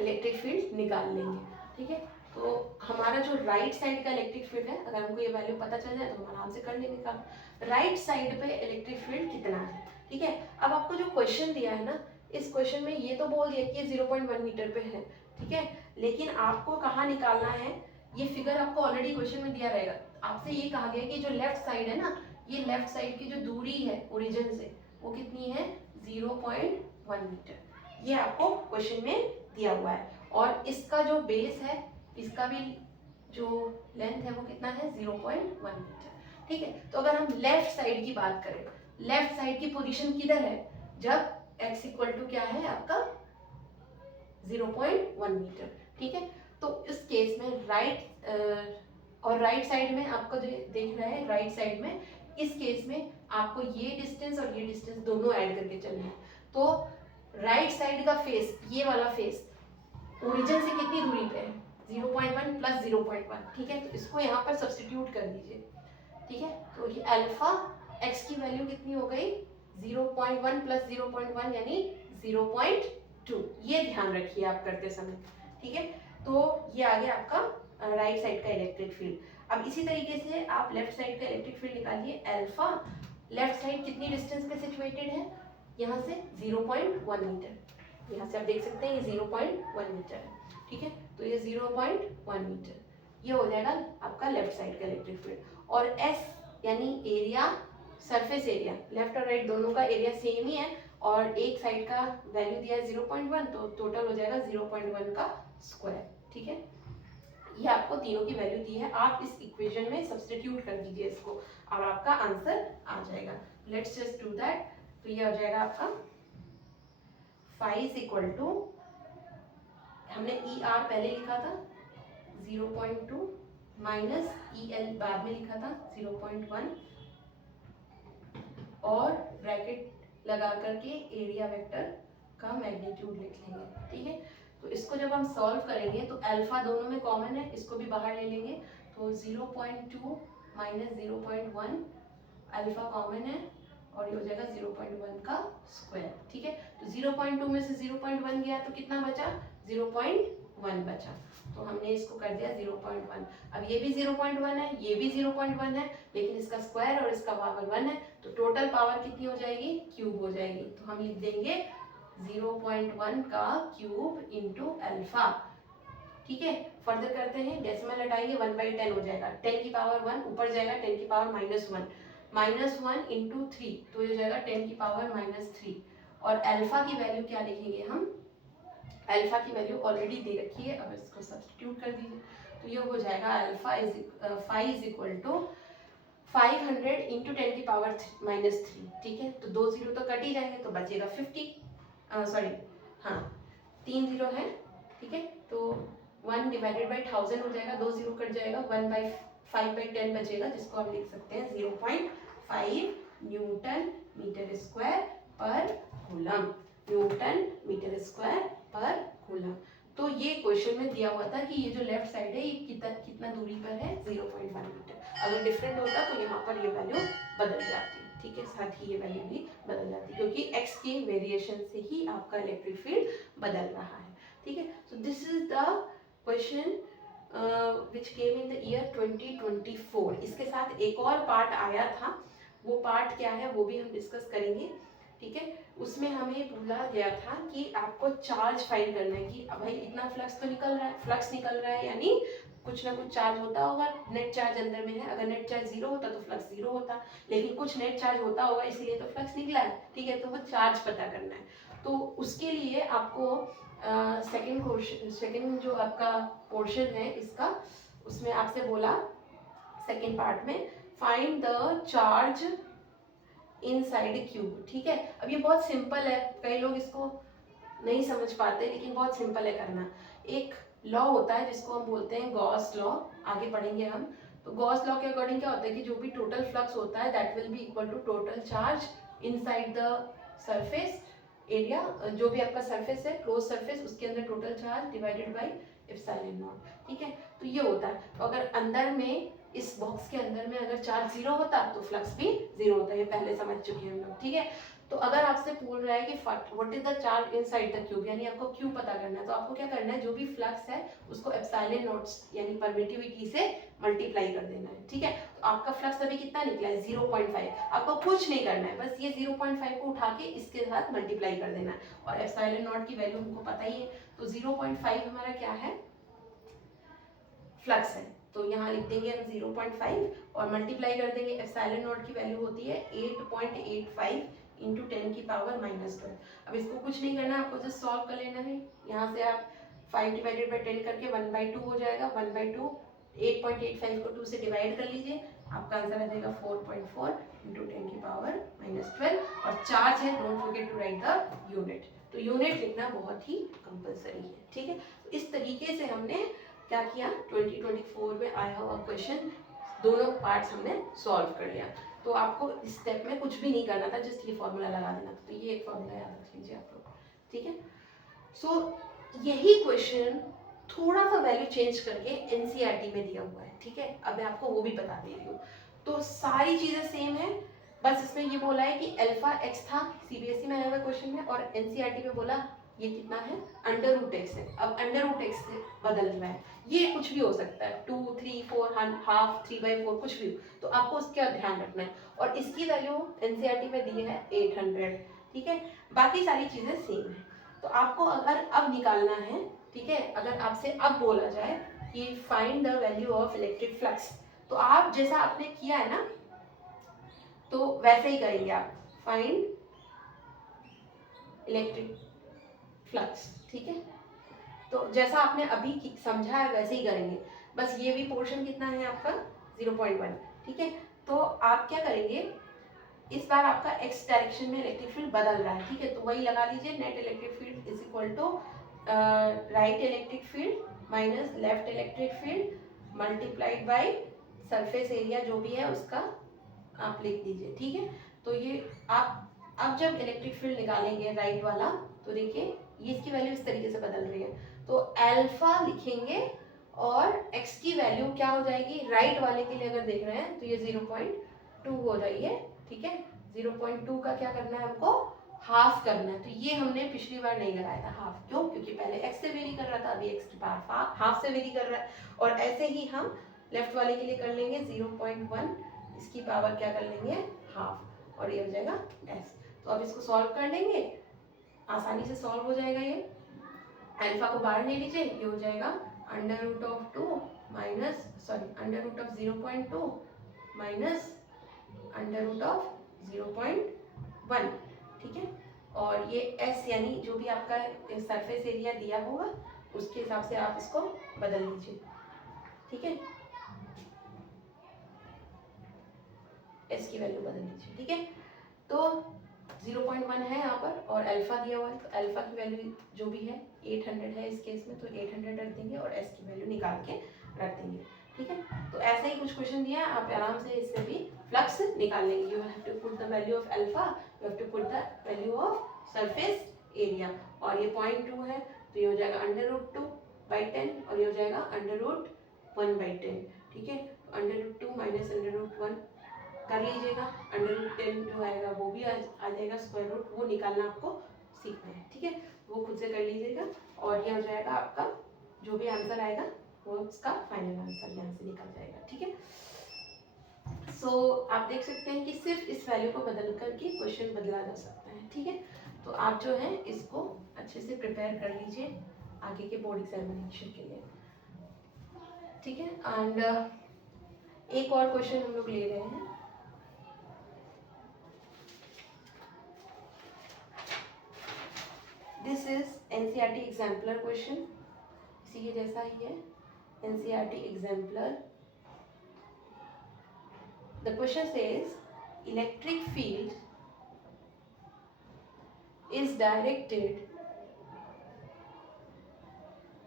इलेक्ट्रिक फील्ड निकाल लेंगे, ठीक है। तो हमारा जो राइट साइड का इलेक्ट्रिक फील्ड है, अगर हमको ये वैल्यू पता चल जाए तो हम आराम से कर लेंगे काम। राइट साइड पे इलेक्ट्रिक फील्ड कितना है, ठीक है। अब आपको जो क्वेश्चन दिया है ना, इस क्वेश्चन में ये तो बोल दिया कि ये 0.1 मीटर पे है, ठीक है, लेकिन आपको कहाँ निकालना है, ये फिगर आपको ऑलरेडी क्वेश्चन में दिया रहेगा। आपसे ये कहा गया कि जो लेफ्ट साइड है ना, ये लेफ्ट साइड की जो दूरी है ओरिजिन से वो कितनी है, 0.1 मीटर। ये आपको क्वेश्चन में दिया हुआ है। और इसका जो बेस है, इसका भी जो लेंथ है वो कितना है, 0.1 मीटर, ठीक है। तो अगर हम लेफ्ट साइड की बात करें, लेफ्ट साइड की पोजीशन किधर है, जब x इक्वल टू क्या है आपका 0.1 मीटर, ठीक है। तो इस केस में राइट साइड में आपको जो देख रहा है, राइट साइड में इस केस में आपको ये डिस्टेंस और ये डिस्टेंस दोनों ऐड करके चलना है। तो राइट साइड का फेस, ये वाला फेस ओरिजिन से कितनी दूरी पे है, 0.1 प्लस 0.1, ठीक है। तो इसको यहाँ पर सब्स्टिट्यूट कर दीजिए, ठीक है। तो ये अल्फा x की वैल्यू कितनी हो गई, 0.1 प्लस 0.1 यानी 0.2। ये ध्यान रखिए आप करते समय, ठीक है। तो ये आ गया आपका राइट साइड का इलेक्ट्रिक फील्ड। अब इसी तरीके से आप लेफ्ट साइड का इलेक्ट्रिक फील्ड निकालिए। अल्फा लेफ्ट साइड कितनी डिस्टेंस पे सिचुएटेड है, यहाँ से 0.1 मीटर। यहाँ से आप देख सकते हैं ये 0.1 मीटर है, ठीक है। तो ये 0.1 मीटर, ये हो जाएगा आपका लेफ्ट साइड का इलेक्ट्रिक फील्ड। और एस यानी एरिया, सरफेस एरिया, लेफ्ट और राइट दोनों का एरिया सेम ही है और एक साइड का वैल्यू दिया है 0.1, तो टोटल हो जाएगा 0.1 का स्क्वायर, ठीक है। ये आपको तीनों की वैल्यू दी है, आप इस इक्वेशन में सब्स्टिट्यूट कर दीजिए इसको और आपका आंसर आ जाएगा। Let's just do that. तो ये हो जाएगा आपका फाई इज इक्वल टू, हमने ई आर पहले लिखा था 0.2 माइनस ई एल बाद में लिखा था 0.1 और ब्रैकेट लगा करके एरिया वेक्टर का मैग्नीट्यूड लिख लेंगे, ठीक है। तो इसको जब हम सॉल्व करेंगे तो अल्फा दोनों में कॉमन है, इसको भी बाहर ले लेंगे। तो 0.2 माइनस 0.1 अल्फा कॉमन है और ये हो जाएगा 0.1 का स्क्वायर, ठीक है। तो 0.2 में से 0.1 गया तो कितना बचा, 0.1 बचा। तो हमने इसको कर दिया 0.1। अब ये भी 0.1 है, ये भी 0.1 है, लेकिन इसका स्क्वायर और इसका पावर 1 है, तो टोटल पावर कितनी हो जाएगी, क्यूब हो जाएगी। तो हम लिख देंगे 0.1 का क्यूब इंटू अल्फा, ठीक है। फर्दर करते हैं, डेसिमल हटाएंगे 1/10 हो जाएगा, 10 की पावर 1 ऊपर जाएगा, 10 की पावर -1 इंटू 3, तो ये हो जाएगा 10 की पावर -3। और अल्फा की वैल्यू क्या लिखेंगे हम, अल्फा की वैल्यू ऑलरेडी दे रखी है, अब इसको सब्स्टिट्यूट कर दीजिए। तो ये हो जाएगा alpha is equal to 500 into 10 की पावर -3, ठीक है। तो 2 जीरो तो कट ही जाएंगे तो बचेगा 50, सॉरी हाँ 3 जीरो है, ठीक है। तो 1 डिवाइडेड बाई 1000 हो जाएगा, 2 जीरो कट जाएगा, 1/5/10 बचेगा, जिसको हम लिख सकते हैं 0.5 न्यूटन मीटर स्क्वायर पर कूलम, न्यूटन मीटर स्क्वायर पर कूलम। तो ये क्वेश्चन में दिया हुआ था कि ये जो लेफ्ट साइड है ये कितना दूरी पर है, 0.1 मीटर। अगर डिफरेंट होता तो यहाँ पर ये वैल्यू बदल जाती, ठीक है, साथ ही ये वैल्यू भी बदल जाती, क्योंकि x के वेरिएशन से ही आपका इलेक्ट्रिक फील्ड बदल रहा है, ठीक है। So this is the question which came in the year 2024। इसके साथ एक और पार्ट आया था, वो पार्ट क्या है वो भी हम डिस्कस करेंगे, ठीक है। उसमें हमें बोला गया था कि आपको चार्ज फाइंड करना है कि भाई इतना फ्लक्स तो निकल रहा है, फ्लक्स निकल रहा है यानी कुछ ना कुछ चार्ज होता होगा, नेट चार्ज अंदर में है, अगर नेट चार्ज जीरो होता तो फ्लक्स जीरो होता, लेकिन कुछ नेट चार्ज होता होगा इसलिए तो फ्लक्स निकला है, ठीक है। तो वो चार्ज पता करना है। तो उसके लिए आपको सेकेंड जो आपका पोर्शन है इसका, उसमें आपसे बोला सेकेंड पार्ट में find the charge inside cube, ठीक है। अब ये बहुत सिंपल है, कई लोग इसको नहीं समझ पाते, लेकिन बहुत सिंपल है करना। एक लॉ होता है जिसको हम बोलते हैं गॉस लॉ, आगे पढ़ेंगे हम। तो गॉस लॉ के अकॉर्डिंग क्या होता है कि जो भी टोटल फ्लक्स होता है that will be equal to total charge inside the surface area, जो भी आपका सरफेस है क्लोज सरफेस उसके अंदर total charge divided by epsilon naught, ठीक है। तो ये होता है, तो अगर अंदर में इस बॉक्स के अंदर में अगर चार्ज जीरो होता तो फ्लक्स भी जीरो होता, ये पहले समझ चुके हैं हम लोग, ठीक है। तो अगर आपसे पूछ रहा है कि what is the charge inside the cube, यानी आपको क्यूब पता करना है, तो आपको क्या करना है, जो भी फ्लक्स है उसको एप्सिलॉन नॉट यानी परमिटिविटी से मल्टीप्लाई कर देना है, ठीक है। तो आपका फ्लक्स अभी कितना निकला है 0.5, आपको कुछ नहीं करना है, बस ये 0.5 को उठा के इसके साथ मल्टीप्लाई कर देना है, और एप्सिलॉन नॉट की वैल्यू हमको पता ही है, तो 0.5 हमारा क्या है, फ्लक्स है। तो यहाँ लिख देंगे हम 0.5 और मल्टीप्लाई कर देंगे, एप्सिलॉन नॉट की वैल्यू होती है 8.85 इंटू 10 की पावर -12। अब इसको कुछ नहीं करना, आपको जस्ट सॉल्व कर लेना है। यहाँ से आप 5 डिवाइडेड बाई 10 करके 1/2 हो जाएगा, 1/2 8.85 को 2 से डिवाइड कर लीजिए, आपका आंसर आ जाएगा 4.4 इंटू 10 की पावर -12। और चार्ज है, don't forget to write the unit, तो यूनिट लिखना बहुत ही कंपलसरी है, ठीक है। तो इस तरीके से हमने क्या किया, 2024 में आया हुआ क्वेश्चन दोनों पार्ट्स हमने सॉल्व कर लिया। तो आपको इस स्टेप में कुछ भी नहीं करना था, जस्ट ये फॉर्मूला लगा देना था। तो ये एक फॉर्मूला याद रख लीजिए आप लोग, ठीक है। सो यही क्वेश्चन थोड़ा सा वैल्यू चेंज करके एनसीईआरटी में दिया हुआ है, ठीक है। अब मैं आपको वो भी बता दे रही हूँ। तो सारी चीजें सेम है, बस इसमें ये बोला है कि अल्फा एक्स था सीबीएसई में आया हुआ क्वेश्चन में, और एनसीईआरटी में बोला ये कितना है, √x है। अब √x से बदल रहा है, ये कुछ भी हो सकता है, 2, 3, 4, हाफ, 3/4 कुछ भी, तो आपको उसका ध्यान रखना है। और इसकी वैल्यू एनसीईआरटी में दी है 800, ठीक है। बाकी सारी चीजें सेम है। तो आपको अगर अब निकालना है, ठीक है, अगर आपसे अब बोला जाए कि find the value of electric flux, तो आप जैसा आपने किया है ना, तो वैसे ही करेंगे आप, फाइंड इलेक्ट्रिक फ्लक्स, ठीक है। तो जैसा आपने अभी समझा है वैसे ही करेंगे, बस ये भी पोर्शन कितना है आपका 0.1, ठीक है। तो आप क्या करेंगे, इस बार आपका x डायरेक्शन में इलेक्ट्रिक फील्ड बदल रहा है, ठीक है, तो वही लगा लीजिए, net electric field is equal to right electric field minus left electric field multiplied by surface area जो भी है उसका आप लिख दीजिए, ठीक है। तो ये आप अब जब इलेक्ट्रिक फील्ड निकालेंगे राइट वाला, तो देखिए ये इसकी वैल्यू इस तरीके से बदल रही है, तो अल्फा लिखेंगे और x की वैल्यू क्या हो जाएगी, राइट वाले के लिए अगर देख रहे हैं तो ये 0.2 हो रही है, ठीक है। 0.2 का क्या करना है हमको, हाफ करना है। तो ये हमने पिछली बार नहीं लगाया था हाफ, क्यों, क्योंकि पहले x से वेरी कर रहा था, अभी x की पावर हाफ से वेरी कर रहा है। और ऐसे ही हम लेफ्ट वाले के लिए कर लेंगे 0.1, इसकी पावर क्या कर लेंगे, हाफ, और ये हो जाएगा s। तो अब इसको सॉल्व कर लेंगे, आसानी से सॉल्व हो जाएगा। ये अल्फा को बाहर ले लीजिए, ये हो जाएगा √2 माइनस √0.2 माइनस √0.1, ठीक है। और ये s यानी जो भी आपका सरफेस एरिया दिया होगा उसके हिसाब से आप इसको बदल लीजिए, ठीक है, s की वैल्यू बदल लीजिए, ठीक है। तो 0.1 है यहाँ पर और अल्फा दिया हुआ है, तो अल्फा की वैल्यू जो भी है 800 है इस केस में, तो 800 रख देंगे और एस की वैल्यू निकाल के रख देंगे। ठीक है, तो ऐसे ही कुछ क्वेश्चन दिया है, आप आराम से इससे भी फ्लक्स निकाल लेंगे। You have to put the value of alpha, you have to put the value of surface area, और ये 0.2 है तो ये हो जाएगा √2/10 और ये हो जाएगा √1/10। ठीक है, √2 माइनस √1 कर लीजिएगा, √10 जो आएगा वो भी आ जाएगा, स्क्वायर रूट वो निकालना आपको सीखना है। ठीक है, वो खुद से कर लीजिएगा और ये हो जाएगा आपका जो भी आंसर आएगा वो उसका फाइनल आंसर यहाँ से निकल जाएगा। ठीक है, सो आप देख सकते हैं कि सिर्फ इस वैल्यू को बदल करके क्वेश्चन बदला जा सकता है। ठीक है, तो आप जो है इसको अच्छे से प्रिपेयर कर लीजिए आगे के बोर्ड एग्जामिनेशन के लिए। ठीक है, एंड एक और क्वेश्चन हम लोग ले रहे हैं। This is NCERT exemplar question, इसी के जैसा ही है, NCERT exemplar. The question says electric field is directed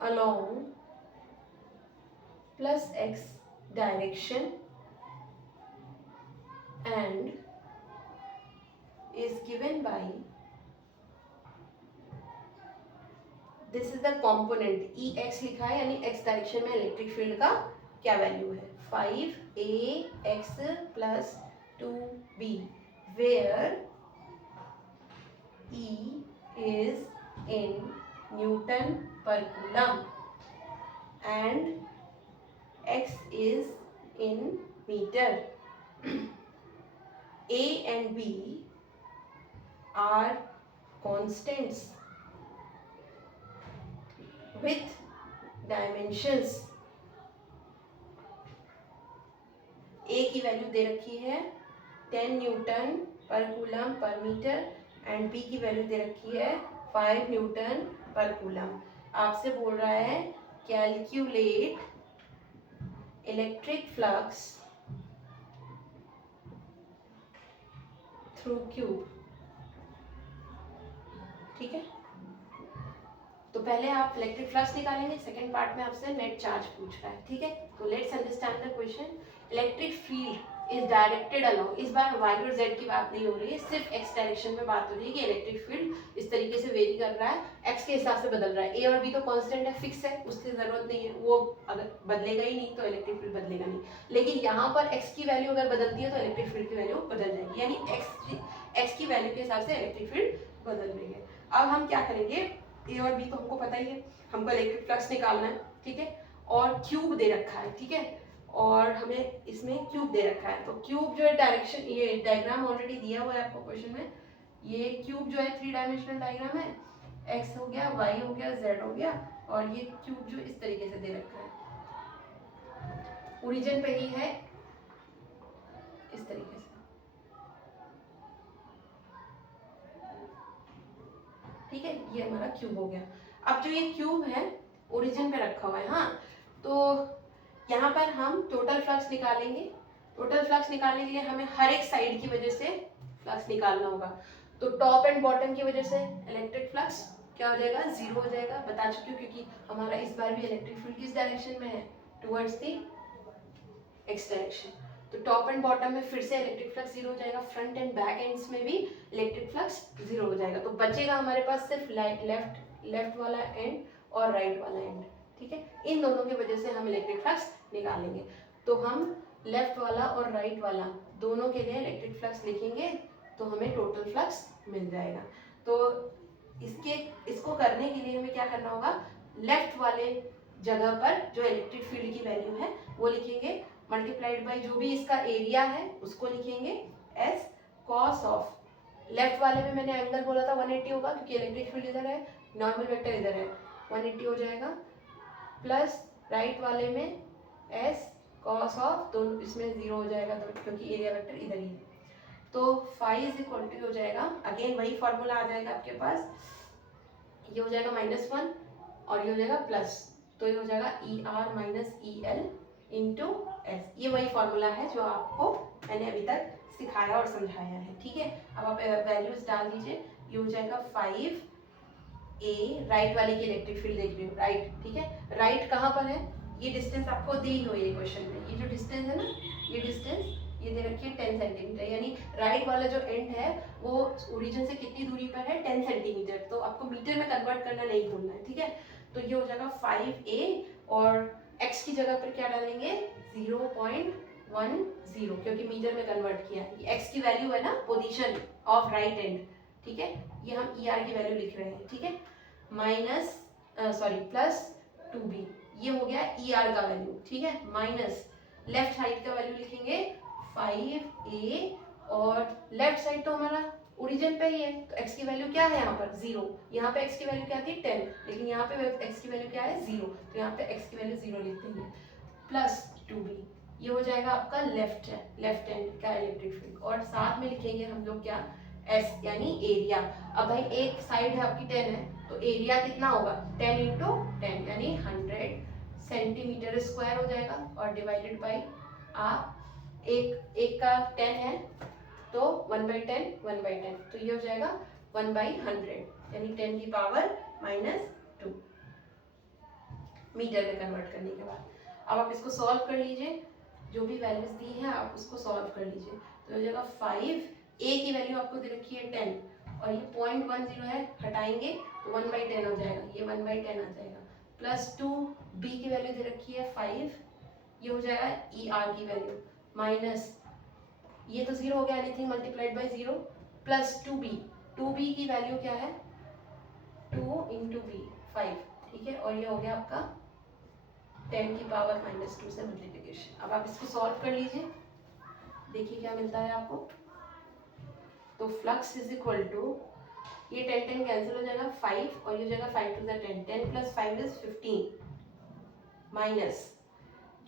along plus x direction and is given by, this is the component ex लिखा है, यानी x डायरेक्शन में इलेक्ट्रिक फील्ड का क्या वैल्यू है, 5ax plus 2b, where E is in Newton per coulomb and x is in meter. A and B are constants with dimensions. A की वैल्यू दे रखी है 10 newton per coulomb per metre and B की वैल्यू दे रखी है 5 न्यूटन पर कूलम। आपसे बोल रहा है calculate electric flux through cube. ठीक है, तो पहले आप इलेक्ट्रिक फ्लक्स निकालेंगे, सेकंड पार्ट में आपसे नेट चार्ज पूछ रहा है। ठीक है, तो let's understand the question. Electric field is directed along, इस बार y और z की बात नहीं हो रही है, सिर्फ x डायरेक्शन में बात हो रही है कि इलेक्ट्रिक फील्ड इस तरीके से वेरी कर रहा है, x के हिसाब से बदल रहा है। a और b तो कांस्टेंट है, फिक्स है, उसकी जरूरत नहीं है, वो अगर बदलेगा ही नहीं तो इलेक्ट्रिक फील्ड बदलेगा नहीं। लेकिन यहाँ पर x की वैल्यू अगर बदलती है तो इलेक्ट्रिक फील्ड की वैल्यू बदल जाएगी, यानी x की वैल्यू के हिसाब से इलेक्ट्रिक फील्ड बदल रही है। अब हम क्या करेंगे, a और b तो हमको पता ही है, हमको इलेक्ट्रिक फ्लक्स निकालना है। ठीक है, और क्यूब दे रखा है। ठीक है, और हमें इसमें क्यूब दे रखा है, तो क्यूब जो है डायरेक्शन, ये डायग्राम ऑलरेडी दिया हुआ है आपको क्वेश्चन में। ये क्यूब जो है 3 डायमेंशनल डायग्राम है, x हो गया, y हो गया, z हो गया, और ये क्यूब जो इस तरीके से दे रखा है, ओरिजिन पे ही है इस तरीके से। ठीक है, ये हमारा क्यूब हो गया। अब जो ये क्यूब है ओरिजिन पे रखा हुआ है, हाँ, तो यहाँ पर हम टोटल फ्लक्स निकालेंगे। टोटल फ्लक्स निकालने के लिए हमें हर एक साइड की वजह से फ्लक्स निकालना होगा। तो टॉप एंड बॉटम की वजह से इलेक्ट्रिक फ्लक्स क्या हो जाएगा, 0 हो जाएगा, बता चुकी हूँ, क्योंकि हमारा इस बार भी इलेक्ट्रिक फील्ड किस डायरेक्शन में है, टुवर्ड्स द एक्स डायरेक्शन। तो टॉप एंड बॉटम में फिर से इलेक्ट्रिक फ्लक्स 0 हो जाएगा, फ्रंट एंड बैक एंड्स में भी इलेक्ट्रिक फ्लक्स 0 हो जाएगा। तो बचेगा हमारे पास सिर्फ लेफ्ट वाला एंड और राइट वाला एंड। ठीक है, इन दोनों की वजह से हम इलेक्ट्रिक फ्लक्स निकालेंगे। तो हम लेफ्ट वाला और राइट वाला दोनों के लिए इलेक्ट्रिक फ्लक्स लिखेंगे, तो हमें टोटल फ्लक्स मिल जाएगा। तो इसको करने के लिए हमें क्या करना होगा, लेफ्ट वाले जगह पर जो इलेक्ट्रिक फील्ड की वैल्यू है वो लिखेंगे, मल्टीप्लाइड बाय जो भी इसका एरिया है उसको लिखेंगे एस कॉस ऑफ। लेफ्ट वाले में मैंने एंगल बोला था 180 होगा, क्योंकि इलेक्ट्रिक फील्ड इधर है, नॉर्मल वेक्टर इधर है, 180 हो जाएगा, प्लस राइट वाले में एस कॉस ऑफ, तो इसमें 0 हो जाएगा, तो क्योंकि एरिया वेक्टर इधर ही है। तो फाई इज इक्वल टू हो जाएगा, अगेन वही फॉर्मूला आ जाएगा आपके पास, ये हो जाएगा -1 और ये हो जाएगा प्लस, तो ये हो जाएगा ER minus EL into S. ये वही फॉर्मूला है जो आपको मैंने अभी तक सिखाया और समझाया है, ठीक है। अब आप वैल्यूज डाल दीजिए, ये हो जाएगा 5 ए, राइट वाले की इलेक्ट्रिक फील्ड देख रही हूँ, राइट, ठीक है। राइट कहाँ पर है, ये डिस्टेंस आपको दी ही हो ये क्वेश्चन में, ये जो डिस्टेंस है ना, ये डिस्टेंस ये दे रखी है 10 सेंटीमीटर, यानी राइट वाला जो एंड है वो ओरिजिन से कितनी दूरी पर है, 10 सेंटीमीटर। तो आपको मीटर में कन्वर्ट करना नहीं भूलना है, ठीक है। तो ये हो जाएगा 5a और x की जगह पर क्या डालेंगे 0.10, क्योंकि मीटर में कन्वर्ट किया है। ये x की वैल्यू है ना, पोजीशन ऑफ राइट एंड, ठीक है। ये हम ER की वैल्यू लिख रहे हैं, ठीक है। माइनस प्लस 2b, ये हो गया ER का वैल्यू, ठीक है। माइनस लेफ्ट साइड का वैल्यू लिखेंगे 5a और लेफ्ट साइड तो हमारा ओरिजिन पे ही है, तो x की वैल्यू क्या है यहाँ पर 0। यहाँ पे x की वैल्यू क्या थी 10, लेकिन यहाँ पे x की वैल्यू क्या है 0, तो यहाँ पे x की वैल्यू 0 लिख देंगे। प्लस 2b, ये हो जाएगा आपका लेफ्ट हैंड का इलेक्ट्रिक फील्ड, और साथ में लिखेंगे हम लोग क्या s, यानी एरिया। अब भाई एक साइड है आपकी 10 है, तो एरिया कितना होगा 10 इंटू 10, यानी 100 सेंटीमीटर स्क्वायर हो जाएगा, और डिवाइडेड बाई आप एक का 10 है तो 1/10, तो ये हो जाएगा 1/100, यानी 10 की पावर -2 मीटर में कन्वर्ट करने के बाद। अब आप इसको सॉल्व कर लीजिए, जो भी वैल्यूज दी है आप उसको सॉल्व कर लीजिए। तो हो जाएगा 5a की वैल्यू आपको दे रखी है 10, और ये 0.10 है, हटाएंगे तो 1/10 हो जाएगा, ये 1/10 आ जाएगा। प्लस 2b की वैल्यू दे रखी है 5, ये हो जाएगा ER की वैल्यू, माइनस ये तो 0 हो गया, anything multiplied by 0, plus 2b की वैल्यू क्या है 2 इंटू b 5, ठीक है। और ये हो गया आपका 10 की पावर -2 से मल्टीप्लिकेशन। अब आप इसको सॉल्व कर लीजिए, देखिए क्या मिलता है आपको। तो फ्लक्स इज इक्वल टू, ये 10 कैंसिल हो जाएगा 5, और ये हो जाएगा 5 टू 10, 10 प्लस 5 इज 15, माइनस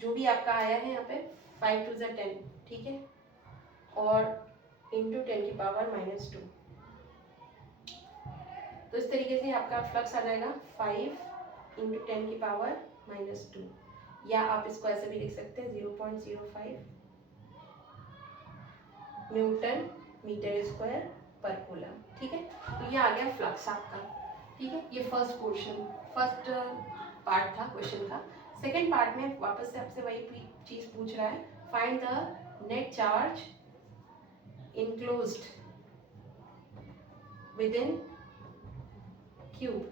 जो भी आपका आया है यहाँ पे 5 टू 10, ठीक है, और इंटू 10 की पावर -2। तो इस तरीके से आपका फ्लक्स आ जाएगा 5 इंटू 10 की पावर -2, या आप इसको ऐसे भी लिख सकते हैं 0.05 न्यूटन मीटर स्क्वायर पर कूलम, ठीक है। तो ये आ गया फ्लक्स आपका, ठीक है। ये फर्स्ट पार्ट था क्वेश्चन का। सेकेंड पार्ट में वापस से आपसे वही चीज पूछ रहा है, find the net charge enclosed with in cube,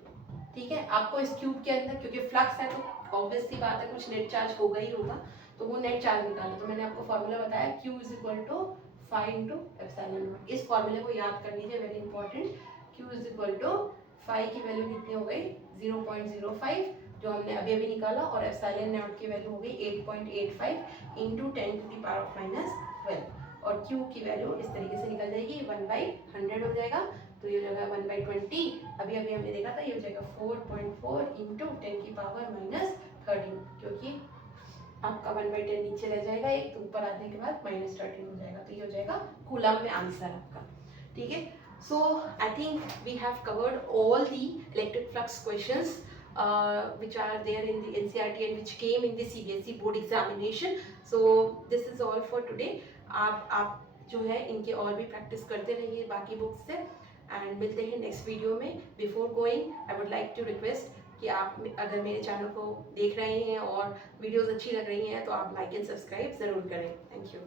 ठीक है। आपको इस क्यूब के अंदर, क्योंकि फ्लक्स है तो ऑब्वियस सी बात है कुछ नेट चार्ज होगा ही होगा, तो वो नेट चार्ज निकालना। तो मैंने आपको फॉर्मूला बताया Q is equal to 5 into epsilon naught. इस फॉर्मूले को याद कर लीजिए, very important. Q is equal to 5 की वैल्यू कितनी हो गई 0.05 जो हमने अभी अभी निकाला, और एप्सिलॉन नॉट की वैल्यू हो गई 8.85 इंटू 10 टू द पावर -12, और Q की वैल्यू इस तरीके से निकल जाएगी 1/100 हो जाएगा। तो ये हो जाएगा 1/20, अभी अभी हमने देखा था, ये हो जाएगा 4.4 इंटू 10 की पावर -13, क्योंकि आपका 1/10 नीचे रह जाएगा एक, तो ऊपर आने के बाद -13 हो जाएगा। तो ये हो जाएगा कूलम में आंसर आपका, ठीक है। So I think we have covered all the electric flux questions which are there in the NCERT and which came in the CBSE board examination. So this is all for today. आप जो है इनके और भी प्रैक्टिस करते रहिए बाकी बुक्स से, एंड मिलते हैं नेक्स्ट वीडियो में। Before going I would like to request कि आप अगर मेरे चैनल को देख रहे हैं और वीडियोस अच्छी लग रही हैं तो आप लाइक एंड सब्सक्राइब ज़रूर करें। Thank you.